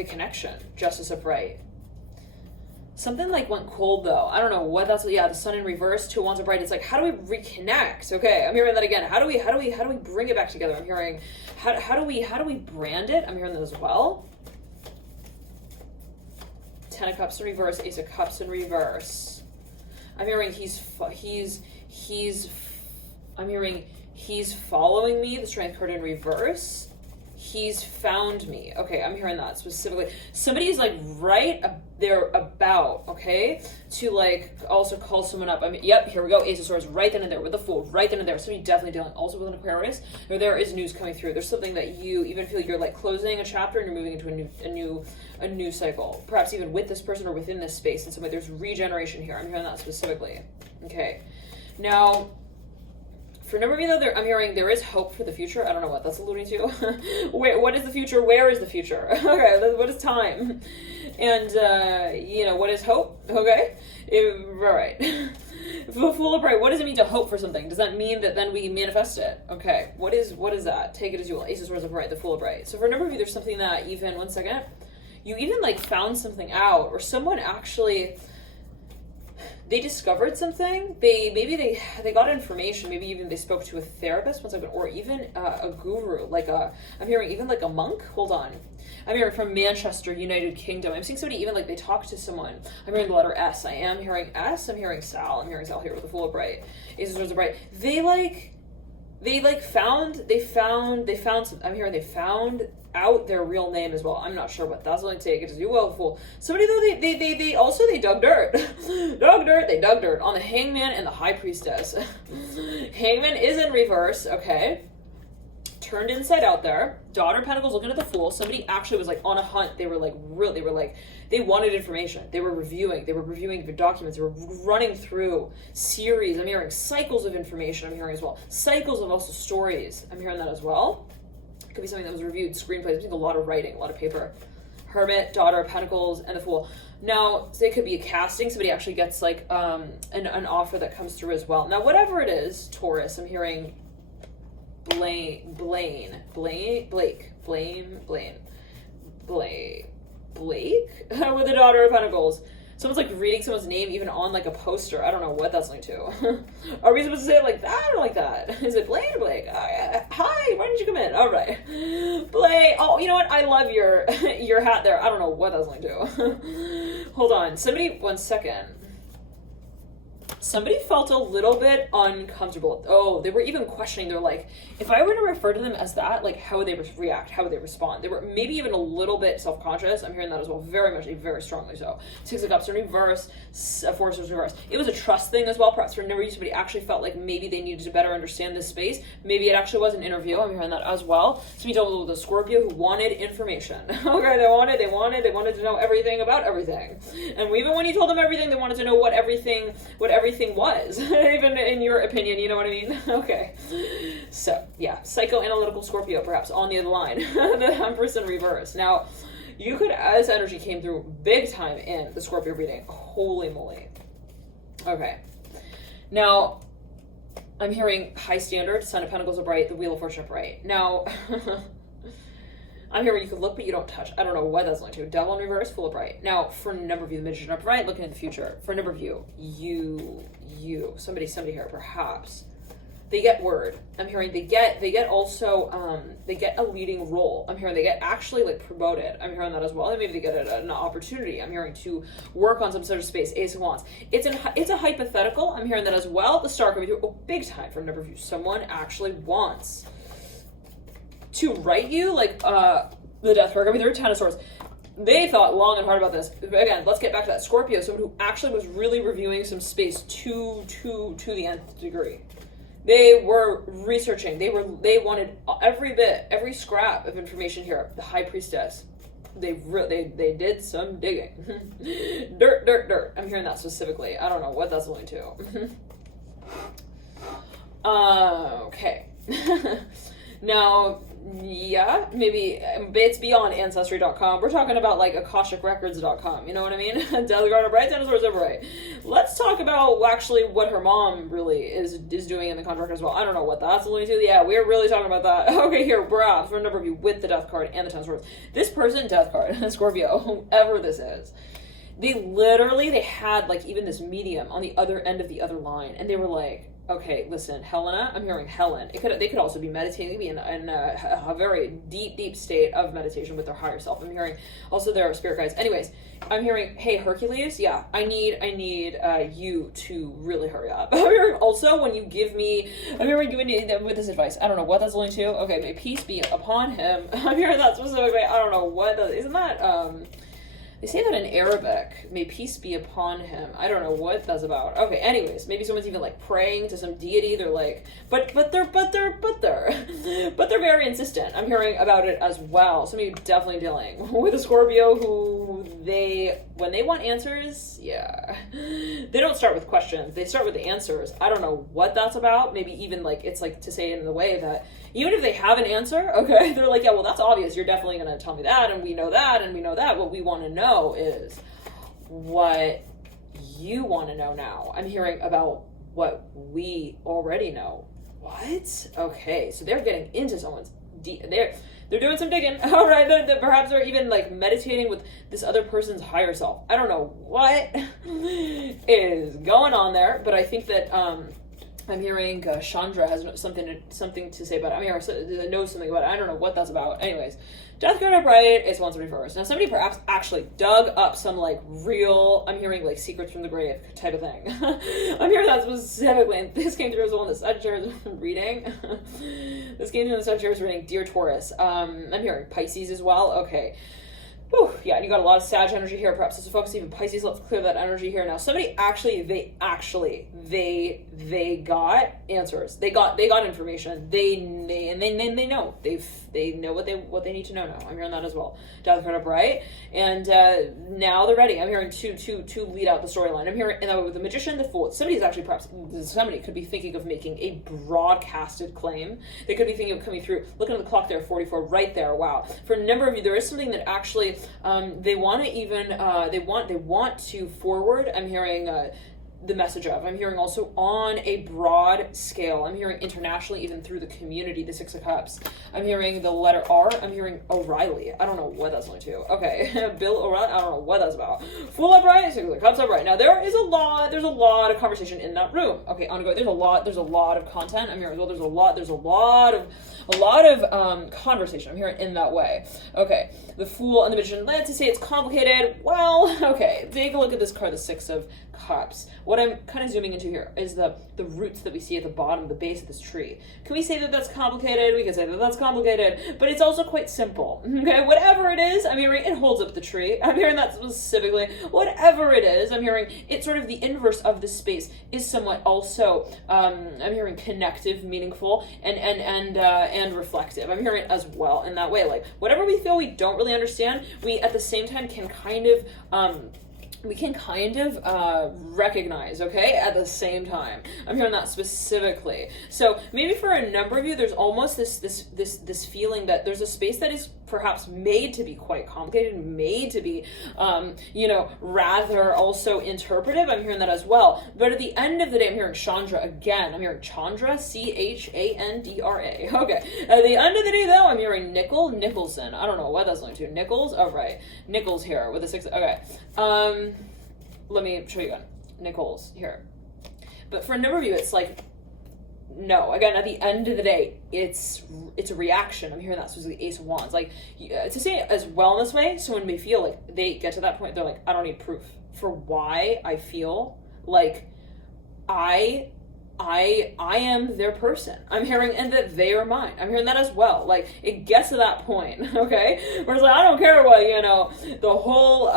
connection. Justice upright. Something like went cold though. I don't know what that's. Yeah, the Sun in reverse, 2 Wands upright. It's like, how do we reconnect? Okay, I'm hearing that again. How do we bring it back together? I'm hearing how do we brand it? I'm hearing that as well. 10 of Cups in reverse, Ace of Cups in reverse. I'm hearing he's following me, the Strength card in reverse. He's found me. Okay, I'm hearing that specifically. Somebody's like right there about, okay, to like also call someone up. I mean, yep, here we go. Ace of Swords right then and there with the Fool right then and there. Somebody definitely dealing also with an Aquarius. There is news coming through. There's something that you even feel you're like closing a chapter and you're moving into a new cycle. Perhaps even with this person or within this space in some way. There's regeneration here. I'm hearing that specifically. Okay. Now, for a number of you, though, I'm hearing there is hope for the future. I don't know what that's alluding to. What is the future? Where is the future? Okay, what is time? And, what is hope? Okay? All right. Fool upright, what does it mean to hope for something? Does that mean that then we manifest it? Okay, what is that? Take it as you will. Ace of Swords upright, the Fool upright. So for a number of you, there's something that even, 1 second, you even like found something out, or someone actually, they discovered something. They got information. Maybe even they spoke to a therapist, 1 second, or even a guru. I'm hearing even like a monk. Hold on. I'm hearing from Manchester, United Kingdom. I'm seeing somebody even like they talked to someone. I'm hearing the letter S. I am hearing S. I'm hearing Sal. I'm hearing Sal here with the Fool upright. Ace of Swords upright. They found. I'm hearing they found out their real name as well. I'm not sure what that's going to take. It as you will, Fool. Somebody though, they dug dirt. They dug dirt on the Hangman and the High Priestess. Hangman is in reverse, okay. turned inside out there. Daughter of Pentacles looking at the Fool. Somebody actually was like on a hunt. They were like, they wanted information. They were reviewing the documents. They were running through series. I'm hearing cycles of information. I'm hearing as well. Cycles of also stories. I'm hearing that as well. It could be something that was reviewed, screenplays. I think a lot of writing, a lot of paper. Hermit, Daughter of Pentacles, and the Fool. Now, they could be a casting. Somebody actually gets like an offer that comes through as well. Now, whatever it is, Taurus, I'm hearing Blake with the Daughter of Pentacles. Someone's like reading someone's name even on like a poster. I don't know what that's linked to. Are we supposed to say it like that or like that? Is it Blaine or Blake? Hi, why did you come in? All right. Blake. Oh, you know what? I love your hat there. I don't know what that's linked to. Hold on. Somebody, 1 second. Somebody felt a little bit uncomfortable. Oh, they were even questioning. They're like, if I were to refer to them as that, like, how would they react? How would they respond? They were maybe even a little bit self-conscious. I'm hearing that as well. Very much, very strongly so. Six of Cups in reverse, Four of Swords in reverse. It was a trust thing as well. Perhaps for whenever somebody actually felt like maybe they needed to better understand this space. Maybe it actually was an interview. I'm hearing that as well. Somebody told the Scorpio who wanted information. Okay, they wanted to know everything about everything. And even when you told them everything, they wanted to know what everything was. Even in your opinion, you know what I mean? Okay. So, yeah, psychoanalytical Scorpio perhaps on the other line. The Empress in reverse. Now, you could, as energy came through big time in the Scorpio reading. Holy moly. Okay. Now, I'm hearing High Standard, Sun of Pentacles upright, the Wheel of Fortune upright. Now, I'm hearing you could look but you don't touch. I don't know what that's linked to. Devil in reverse, Fool upright. Now, for a number of you, the Magician upright, looking at the future. For a number of you, somebody here, perhaps. They get word. I'm hearing they get also, they get a leading role. I'm hearing they get actually like promoted. I'm hearing that as well. And maybe they get an opportunity. I'm hearing to work on some sort of space. Ace of Wands. It's a hypothetical. I'm hearing that as well. The Star coming through. Oh, big time for a number of you. Someone actually wants to write you, like the Death card coming through, Ten of Swords. They thought long and hard about this. Again, let's get back to that Scorpio, someone who actually was really reviewing some space to the nth degree. They were researching. They wanted every scrap of information here. The High Priestess. They did some digging. Dirt. I'm hearing that specifically. I don't know what that's going to. Okay. Now, yeah, maybe it's beyond Ancestry.com. We're talking about like AkashicRecords.com. You know what I mean? Death card upright, Ten of Swords upright. Let's talk about actually what her mom really is doing in the contract as well. I don't know what that's alluding to. Yeah, we're really talking about that. Okay, here, perhaps for a number of you with the Death card and the Ten of Swords. This person, Death card, Scorpio, whoever this is, they had like even this medium on the other end of the other line, and they were like, okay, listen, Helena, I'm hearing Helen. They could also be meditating, be in a very deep state of meditation with their higher self. I'm hearing also their spirit guides. Anyways, I'm hearing, hey, Hercules, yeah, I need you to really hurry up. I'm hearing also when you give me, I'm hearing you with this advice. I don't know what that's linked to. Okay, may peace be upon him. I'm hearing that specifically. I don't know what that, isn't that, they say that in Arabic, may peace be upon him. I don't know what that's about. Okay, anyways, maybe someone's even like praying to some deity. They're like, but they're very insistent. I'm hearing about it as well. Some of you definitely dealing with a Scorpio who when they want answers, yeah, they don't start with questions. They start with the answers. I don't know what that's about. Maybe even like, it's like to say it in the way that even if they have an answer, okay, they're like, yeah, well, that's obvious. You're definitely going to tell me that, and we know that, and we know that. What we want to know is what you want to know now. I'm hearing about what we already know. What? Okay, so they're getting into someone's they're doing some digging. All right, perhaps they're even like meditating with this other person's higher self. I don't know what is going on there, but I think that I'm hearing Chandra has something to say about it. I'm hearing knows something about it. I don't know what that's about. Anyways, Death card upright is once and reverse. Now somebody perhaps actually dug up some like real, I'm hearing like secrets from the grave type of thing. I'm hearing that specifically, and this came through as well in the Sagittarius reading. This came through in the Sagittarius reading, Dear Taurus. I'm hearing Pisces as well. Okay. Whew, yeah, and you got a lot of Sag energy here, perhaps. So focus even Pisces, let's clear that energy here. Now, somebody actually, they got answers. They got information. They know. They know what they need to know now. I'm hearing that as well. Death card upright. And now they're ready. I'm hearing to lead out the storyline. I'm hearing, and with the Magician, the Fool. Somebody could be thinking of making a broadcasted claim. They could be thinking of coming through. Looking at the clock there, 44, right there. Wow. For a number of you, there is something that actually they want to even they want to forward. I'm hearing the message of. I'm hearing also on a broad scale. I'm hearing internationally, even through the community, the Six of Cups. I'm hearing the letter R. I'm hearing O'Reilly. I don't know what that's linked to. Okay, Bill O'Reilly. I don't know what that's about. Fool upright, Six of Cups upright. Now there's a lot of conversation in that room. Okay, ongoing. There's a lot of content. I'm hearing as well. There's a lot of conversation. I'm hearing in that way. Okay, the Fool and the Magician. Let's say it's complicated. Well, okay. Take a look at this card, the Six of Cups. What I'm kind of zooming into here is the roots that we see at the bottom, the base of this tree. Can we say that that's complicated? We can say that that's complicated, but it's also quite simple. Okay, whatever it is, I'm hearing it holds up the tree. I'm hearing that specifically. Whatever it is, I'm hearing it's sort of the inverse of this space is somewhat also. I'm hearing connective, meaningful, and reflective. I'm hearing it as well in that way. Like whatever we feel we don't really understand, we at the same time can kind of recognize, okay, at the same time. I'm hearing that specifically. So maybe for a number of you, there's almost this feeling that there's a space that is perhaps made to be quite complicated, made to be, rather also interpretive. I'm hearing that as well. But at the end of the day, I'm hearing Chandra again. I'm hearing Chandra, Chandra. Okay. At the end of the day, though, I'm hearing Nicholson. I don't know what that's linked to. Nichols? Oh, right. Nichols here with a 6. Okay. Let me show you again. Nichols here. But for a number of you, it's like, no, again, at the end of the day, it's a reaction. I'm hearing that. So it's the Ace of Wands. Like, to say it as well in this way, someone may feel like they get to that point, they're like, I don't need proof for why I feel like I am their person. I'm hearing, and that they are mine. I'm hearing that as well. Like, it gets to that point, okay? Where it's like, I don't care what, the whole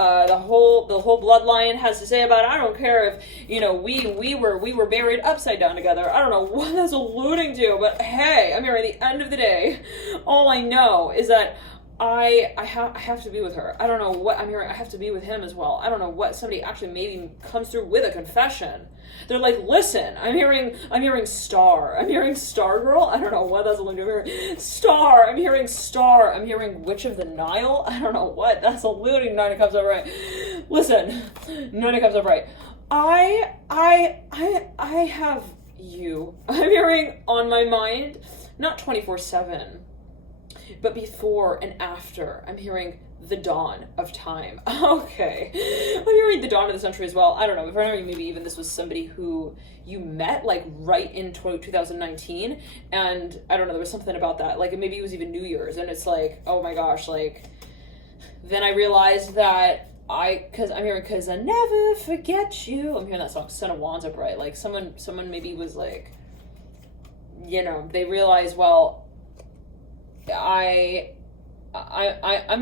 bloodline has to say about it. I don't care if, we were buried upside down together. I don't know what that's alluding to, but hey, I'm hearing at the end of the day, all I know is that I have to be with her. I don't know what I'm hearing. I have to be with him as well. I don't know what somebody actually maybe comes through with a confession. They're like, listen, I'm hearing star. I'm hearing star girl. I don't know what that's alluding to. I'm hearing star. I'm hearing star. I'm hearing witch of the Nile. I don't know what that's alluding. 9 of Cups upright. Listen, 9 of Cups upright. I have you. I'm hearing on my mind, not 24/7. But before and after, I'm hearing the dawn of time. Okay. I'm hearing the dawn of the century as well. I don't know. If I know, maybe even this was somebody who you met like right in 2019. And I don't know, there was something about that. Like maybe it was even New Year's. And it's like, oh my gosh, like, then I realized that cause I never forget you. I'm hearing that song, Son of Wands upright. Like someone maybe was like, they realized, well, I'm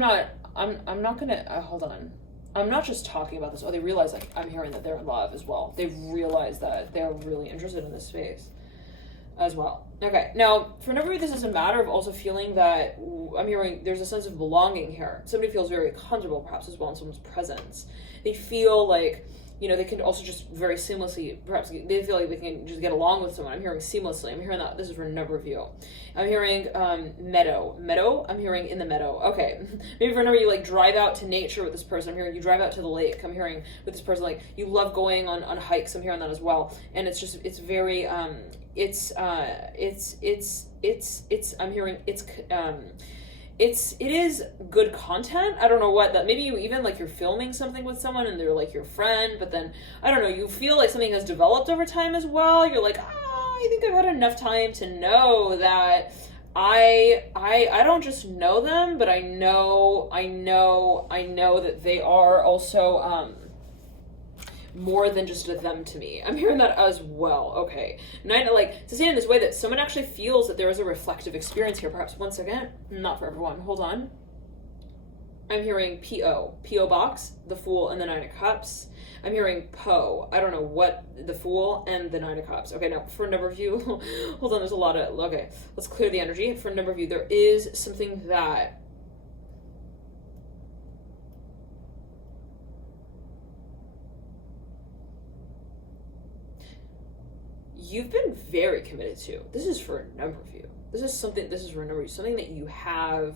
not gonna hold on. I'm not just talking about this. Oh, they realize like I'm hearing that they're in love as well. They realize that they're really interested in this space as well. Okay, now for a number of you, this is a matter of also feeling that I'm hearing there's a sense of belonging here. Somebody feels very comfortable perhaps as well in someone's presence. They feel like they can also just very seamlessly, perhaps they feel like they can just get along with someone. I'm hearing seamlessly. I'm hearing that. This is for a number of you. I'm hearing meadow. I'm hearing in the meadow. Okay. Maybe for a number of you, like drive out to nature with this person. I'm hearing you drive out to the lake. I'm hearing with this person, like you love going on hikes. I'm hearing that as well. And it's just, it's very, I'm hearing it is good content. I don't know what that, maybe you even like you're filming something with someone and they're like your friend, but then I don't know, you feel like something has developed over time as well. You're like, I think I've had enough time to know that I don't just know them, but I know that they are also more than just a them to me. I'm hearing that as well. Okay. Like to say it in this way that someone actually feels that there is a reflective experience here, perhaps once again, not for everyone. Hold on. I'm hearing P.O. box, the Fool, and the Nine of Cups. I'm hearing Poe. I don't know what, the Fool and the Nine of Cups. Okay, now for a number of you, hold on, there's a lot of, okay, let's clear the energy. For a number of you, there is something that you've been very committed to. This is for a number of you. This is for a number of you. Something that you have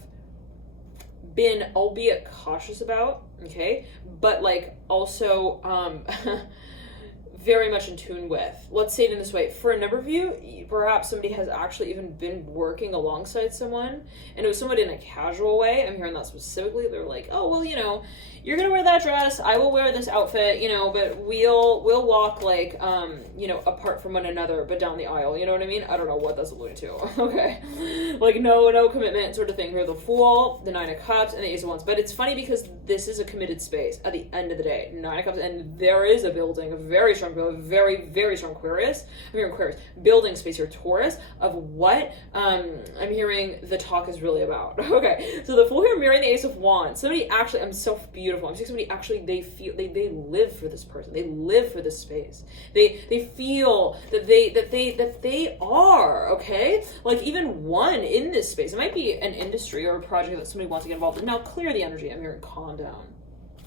been, albeit cautious about, okay? But like also very much in tune with. Let's say it in this way. For a number of you, perhaps somebody has actually even been working alongside someone, and it was someone in a casual way. I'm hearing that specifically. They're like, oh, well, you know, you're gonna wear that dress, I will wear this outfit, you know, but we'll walk like, you know, apart from one another, but down the aisle, you know what I mean? I don't know what that's alluding to, okay? Like, no commitment sort of thing. Here, the Fool, the Nine of Cups, and the Ace of Wands. But it's funny because this is a committed space at the end of the day. Nine of Cups, and there is a building, a very strong building, very, very strong Aquarius. I'm hearing Aquarius. Building space here, Taurus, of what I'm hearing the talk is really about. Okay, so the Fool here mirroring the Ace of Wands. Somebody actually, I'm so beautiful. I'm seeing somebody actually, they feel, they live for this person. They live for this space. They feel that they are, okay? Like even one in this space. It might be an industry or a project that somebody wants to get involved in. Now clear the energy. I'm hearing calm down.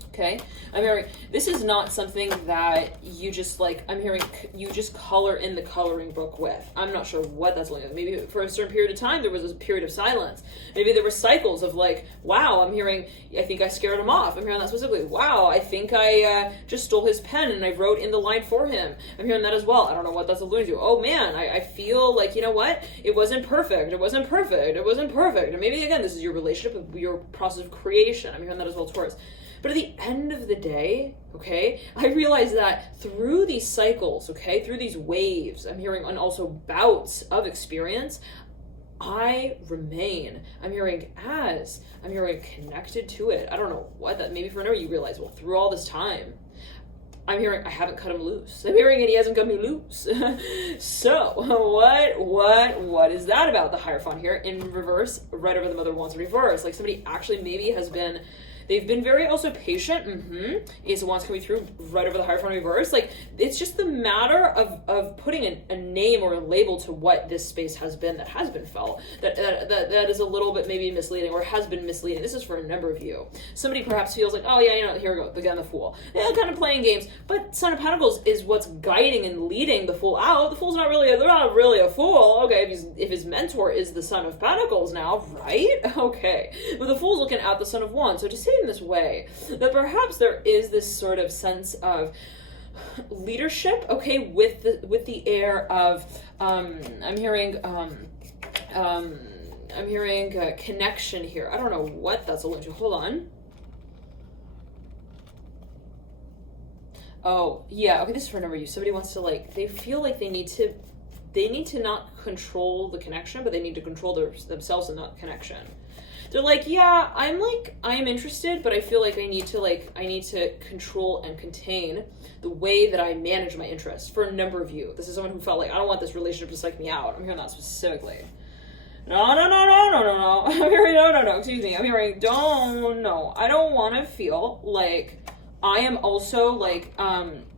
Okay, I'm hearing this is not something that you just like, I'm hearing you just color in the coloring book with. I'm not sure what that's like. Maybe for a certain period of time there was a period of silence. Maybe there were cycles of like, wow, I'm hearing, I think I scared him off. I'm hearing that specifically. Wow, I think I just stole his pen and I wrote in the line for him. I'm hearing that as well. I don't know what that's alluding to. Oh man, I feel like, you know what? It wasn't perfect. It wasn't perfect. It wasn't perfect. And maybe again, this is your relationship, your process of creation. I'm hearing that as well, Taurus. But at the end of the day, okay, I realize that through these cycles, okay, through these waves, I'm hearing, and also bouts of experience, I remain. I'm hearing connected to it. I don't know what that, maybe for another you realize, well, through all this time, I'm hearing I haven't cut him loose. I'm hearing and he hasn't cut me loose. So what is that about? The Hierophant here in reverse, right over the Mother of Wands in reverse. Like somebody actually maybe has been, they've been very also patient. Ace of Wands coming through right over the Hierophant reverse. Like, it's just the matter of putting a name or a label to what this space has been that has been felt. That is a little bit maybe misleading or has been misleading. This is for a number of you. Somebody perhaps feels like, oh yeah, you know, here we go, again, the Fool. Yeah, kind of playing games. But Son of Pentacles is what's guiding and leading the Fool out. The Fool's they're not really a fool. Okay, if his mentor is the Son of Pentacles now, right? Okay. But the Fool's looking at the Son of Wands. So to say in this way that perhaps there is this sort of sense of leadership, okay, with the air of I'm hearing connection here. I don't know what that's alluding to. Hold on. Oh yeah, okay, this is for a number of you. Somebody wants to, like, they feel like they need to not control the connection, but they need to control themselves in that connection. They're like, yeah, I'm interested, but I feel like I need to control and contain the way that I manage my interests. For a number of you, this is someone who felt like, I don't want this relationship to psych me out. I'm hearing that specifically. No. I'm hearing no, excuse me. I'm hearing no. I don't want to feel like I am also like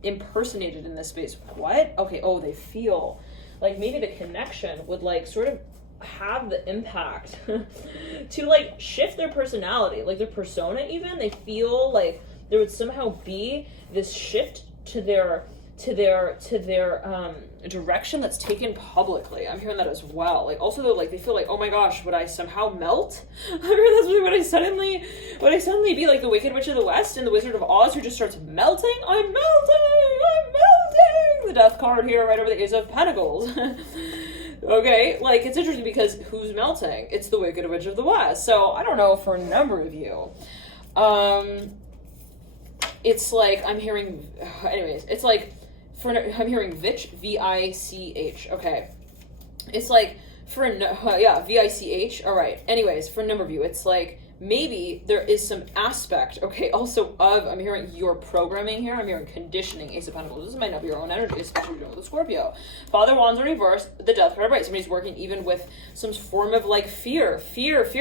impersonated in this space. What? Okay, oh, they feel like maybe the connection would like sort of have the impact to like shift their personality, like their persona even. They feel like there would somehow be this shift to their direction that's taken publicly. I'm hearing that as well. Like also though, like they feel like, oh my gosh, would I somehow melt? I'm hearing that's would I suddenly be like the Wicked Witch of the West and the Wizard of Oz who just starts melting? I'm melting! The Death card here right over the Ace of Pentacles. Okay, like, it's interesting because who's melting? It's the Wicked Witch of the West. So, I don't know, for a number of you. It's like, I'm hearing, anyways, it's like, I'm hearing Vich, V-I-C-H, okay. It's like, V-I-C-H, alright. Anyways, for a number of you, it's like, maybe there is some aspect, okay, also of, I'm hearing your programming here, I'm hearing conditioning, Ace of Pentacles. This might not be your own energy, especially if you're dealing with a Scorpio. Father Wands in reverse, the Death card, right? Somebody's working even with some form of like fear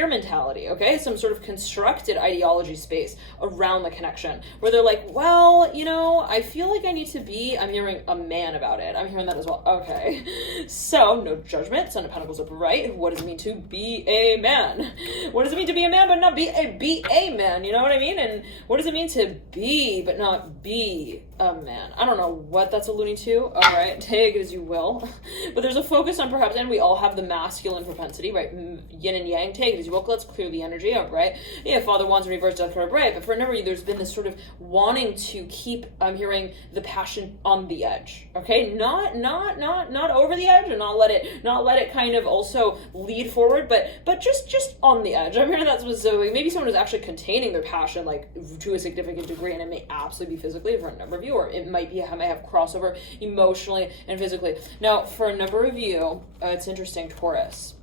mentality, okay? Some sort of constructed ideology space around the connection where they're like, well, you know, I feel like I need to be, I'm hearing a man about it. I'm hearing that as well. Okay. So, no judgment. Son of Pentacles upright. What does it mean to be a man? What does it mean to be a man but not be a man? You know what I mean? And what does it mean to be but not be a man? I don't know what that's alluding to. All right, take it as you will. But there's a focus on perhaps, and we all have the masculine propensity, right? Yin and yang, take it as you will. Let's clear the energy out, right? Yeah, Father Wands in reverse, Death card upright. But for a number of you, there's been this sort of wanting to keep, I'm hearing, the passion on the edge, okay? Not over the edge, and not let it kind of also lead forward, but just on the edge. I'm hearing that specifically. Maybe someone is actually containing their passion like to a significant degree, and it may absolutely be physically for a number of you, or it might have crossover emotionally and physically. Now, for a number of you, it's interesting, Taurus.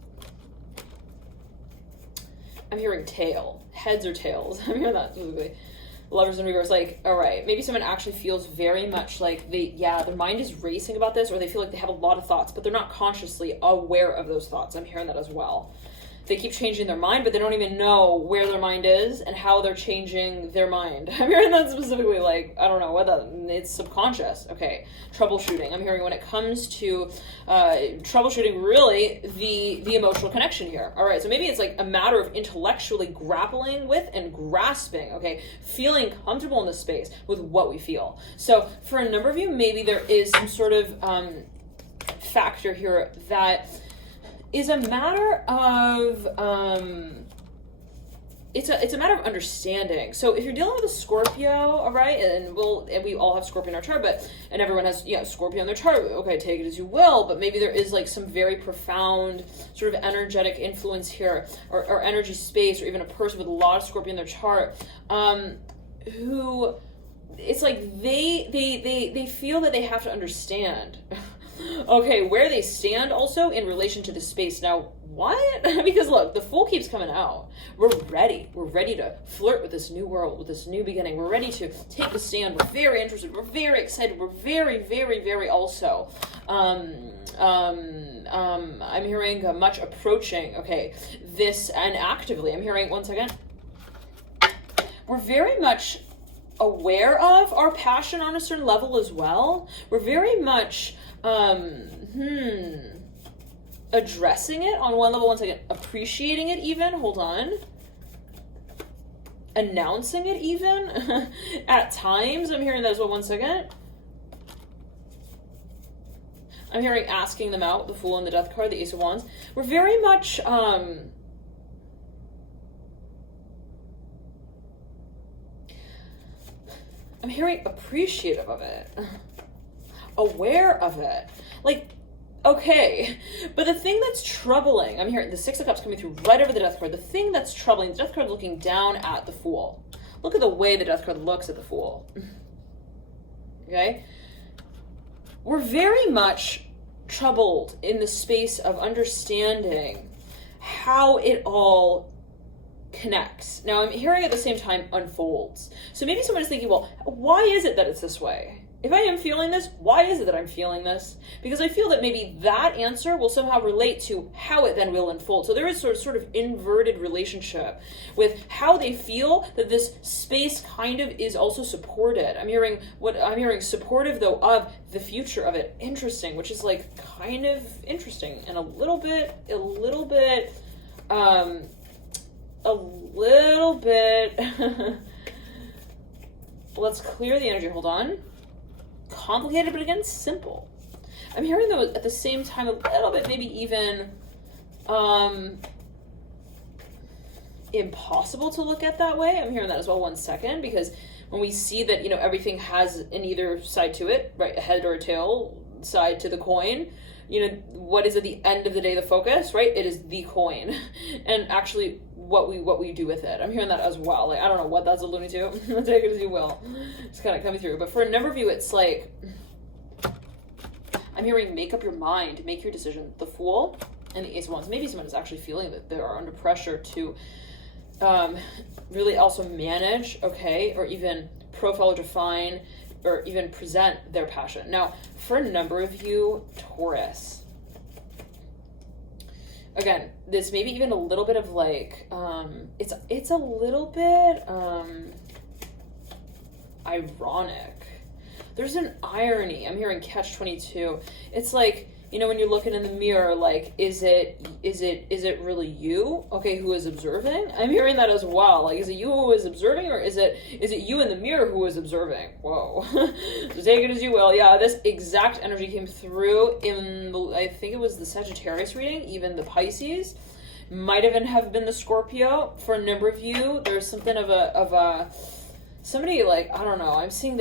I'm hearing tail, heads or tails. I'm hearing that specifically. Lovers in reverse, like, all right, maybe someone actually feels very much like their mind is racing about this, or they feel like they have a lot of thoughts, but they're not consciously aware of those thoughts. I'm hearing that as well. They keep changing their mind, but they don't even know where their mind is and how they're changing their mind. I'm hearing that specifically, like, I don't know what that, it's subconscious. Okay, troubleshooting. I'm hearing when it comes to troubleshooting, really, the emotional connection here. All right, so maybe it's like a matter of intellectually grappling with and grasping, okay, feeling comfortable in the space with what we feel. So for a number of you, maybe there is some sort of factor here that is a matter of it's a matter of understanding. So if you're dealing with a Scorpio, all right, and we all have Scorpio in our chart, and everyone has Scorpio in their chart. Okay, take it as you will, but maybe there is like some very profound sort of energetic influence here, or energy space, or even a person with a lot of Scorpio in their chart, who it's like they feel that they have to understand. Okay, where they stand also in relation to the space. Now, what? Because look, the Fool keeps coming out. We're ready. We're ready to flirt with this new world, with this new beginning. We're ready to take a stand. We're very interested. We're very excited. We're very, very, very also. I'm hearing much approaching. Okay, this, and actively, I'm hearing, one second. We're very much aware of our passion on a certain level as well. We're very much addressing it on one level, one second, appreciating it even, hold on, announcing it even, at times, I'm hearing that as well, one second. I'm hearing asking them out, the Fool and the Death card, the Ace of Wands. We're very much, I'm hearing appreciative of it. Aware of it. Like, okay. But the thing that's troubling, I'm hearing the Six of Cups coming through right over the Death card. The thing that's troubling, the Death card looking down at the Fool. Look at the way the Death card looks at the Fool. Okay? We're very much troubled in the space of understanding how it all connects. Now, I'm hearing at the same time unfolds. So maybe someone is thinking, well, why is it that it's this way? If I am feeling this, why is it that I'm feeling this? Because I feel that maybe that answer will somehow relate to how it then will unfold. So there is sort of inverted relationship with how they feel that this space kind of is also supported. I'm hearing supportive though of the future of it. Interesting, which is like kind of interesting and a little bit let's clear the energy. Hold on. Complicated, but again, simple. I'm hearing though at the same time a little bit maybe even impossible to look at that way. I'm hearing that as well, one second, because when we see that, everything has an either side to it, right, a head or a tail side to the coin, what is at the end of the day the focus, right? It is the coin. And actually what we do with it. I'm hearing that as well. Like, I don't know what that's alluding to. Take it as you will. It's kind of coming through. But for a number of you, it's like, I'm hearing make up your mind, make your decision. The Fool and the Ace of Wands. Maybe someone is actually feeling that they are under pressure to really also manage, okay, or even profile or define or even present their passion. Now, for a number of you, Taurus, again, this maybe even a little bit of like, it's a little bit ironic. There's an irony. I'm hearing catch-22. It's like, you know, when you're looking in the mirror, like, is it really you, okay, who is observing? I'm hearing that as well. Like, is it you who is observing, or is it you in the mirror who is observing? Whoa. So take it as you will. Yeah, this exact energy came through in the, I think it was the Sagittarius reading, even the Pisces. Might even have been the Scorpio. For a number of you, there's something of a somebody, like, I don't know, I'm seeing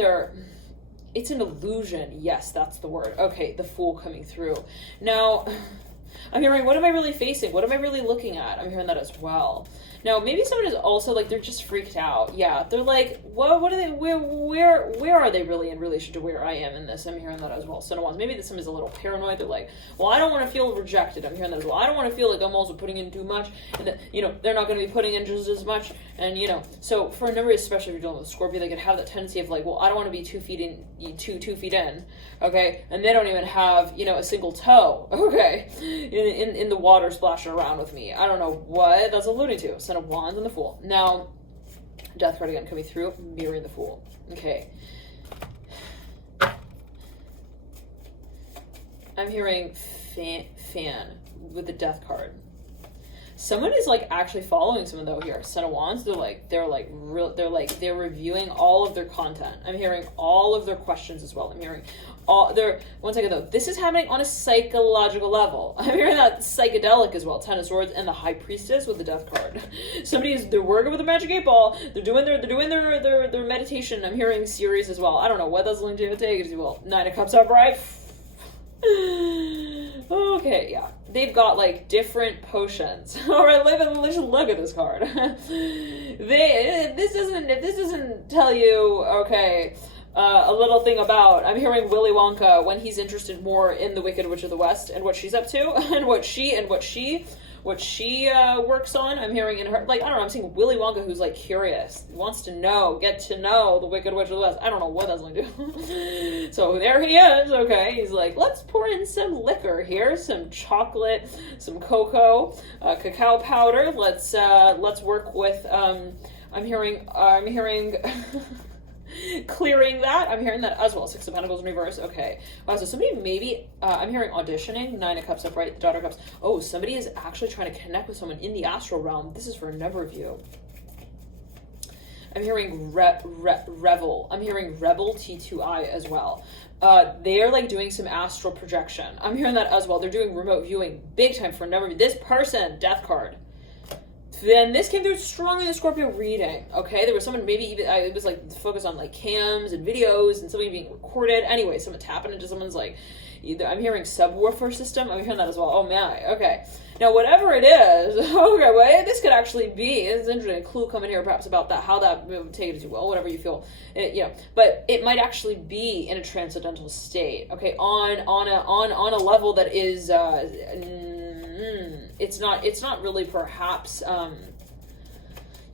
it's an illusion. Yes, that's the word. Okay, the Fool coming through. Now, I'm hearing, what am I really facing? What am I really looking at? I'm hearing that as well. Now, maybe someone is also like, they're just freaked out. Yeah, they're like, what are they, where are they really in relation to where I am in this? I'm hearing that as well. So, maybe that someone's a little paranoid. They're like, well, I don't want to feel rejected. I'm hearing that as well. I don't want to feel like I'm also putting in too much, and that, you know, they're not going to be putting in just as much. And, you know, so for a number, especially if you're dealing with a Scorpio, they could have that tendency of like, well, I don't want to be 2 feet in, okay? And they don't even have, you know, a single toe, okay, in the water splashing around with me. I don't know what that's alluding to. Ten of Wands and the Fool. Now, Death card again coming through, mirroring the Fool. Okay. I'm hearing fan with the Death card. Someone is like actually following someone though here. Ten of Wands. They're reviewing all of their content. I'm hearing all of their questions as well. I'm hearing all their, one second though, this is happening on a psychological level. I'm hearing that psychedelic as well. 10 of Swords and the High Priestess with the Death card. They're working with the Magic 8 Ball. They're doing their meditation. I'm hearing series as well. I don't know what that's linked to. Take it as well. 9 of Cups upright. Okay, yeah. They've got like different potions. All right, let's look at this card. This doesn't tell you, okay, a little thing about, I'm hearing Willy Wonka when he's interested more in the Wicked Witch of the West and what she's up to and what she works on. I'm hearing in her, like, I don't know, I'm seeing Willy Wonka who's like curious, wants to know, get to know the Wicked Witch of the West. I don't know what that's going to do. So there he is, okay. He's like, let's pour in some liquor here, some chocolate, some cocoa, cacao powder. Let's work with, I'm hearing clearing that. I'm hearing that as well. 6 of Pentacles in reverse. Okay. Wow, so somebody maybe, I'm hearing auditioning. 9 of Cups upright. The Daughter of Cups. Oh, somebody is actually trying to connect with someone in the astral realm. This is for a number of you. I'm hearing Revel. I'm hearing Rebel T2I as well. They are like doing some astral projection. I'm hearing that as well. They're doing remote viewing big time for a number of you. This person, Death card. Then this came through strongly in the Scorpio reading, okay? There was someone, maybe even, it was like focused on like cams and videos and somebody being recorded. Anyway, someone tapping into someone's like, either, I'm hearing subwoofer system. I'm hearing that as well. Oh my, okay. Now, whatever it is, okay, well, this could actually be, it's interesting, a clue coming here perhaps about that, how that would take it as well, whatever you feel, you know, but it might actually be in a transcendental state, okay, on a level that is, it's not really perhaps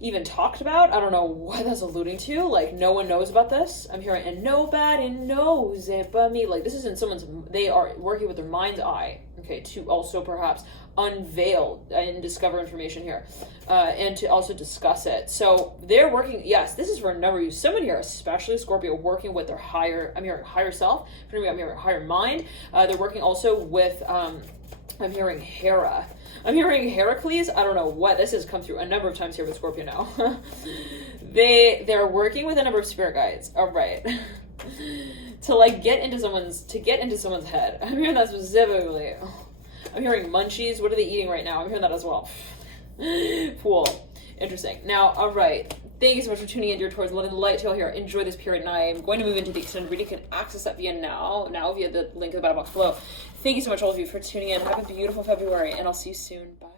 even talked about. I don't know what that's alluding to. Like, no one knows about this. I'm hearing, and nobody knows it but me. Like, this is in someone's, they are working with their mind's eye, okay, to also perhaps unveil and discover information here, and to also discuss it. So they're working, yes, this is for a number of you. Someone here, especially Scorpio, working with their higher, I'm hearing higher self, I'm hearing higher mind. They're working also with, I'm hearing Hera. I'm hearing Heracles. I don't know what this has come through a number of times here with Scorpio now. They're working with a number of spirit guides. All right. to like get into someone's head. I'm hearing that specifically. I'm hearing munchies. What are they eating right now? I'm hearing that as well. Cool. Interesting. Now, all right. Thank you so much for tuning in, dear Taurus, living the light tail here. Enjoy this period, and I am going to move into the extended reading. You can access that via now via the link in the bottom box below. Thank you so much, all of you, for tuning in. Have a beautiful February, and I'll see you soon. Bye.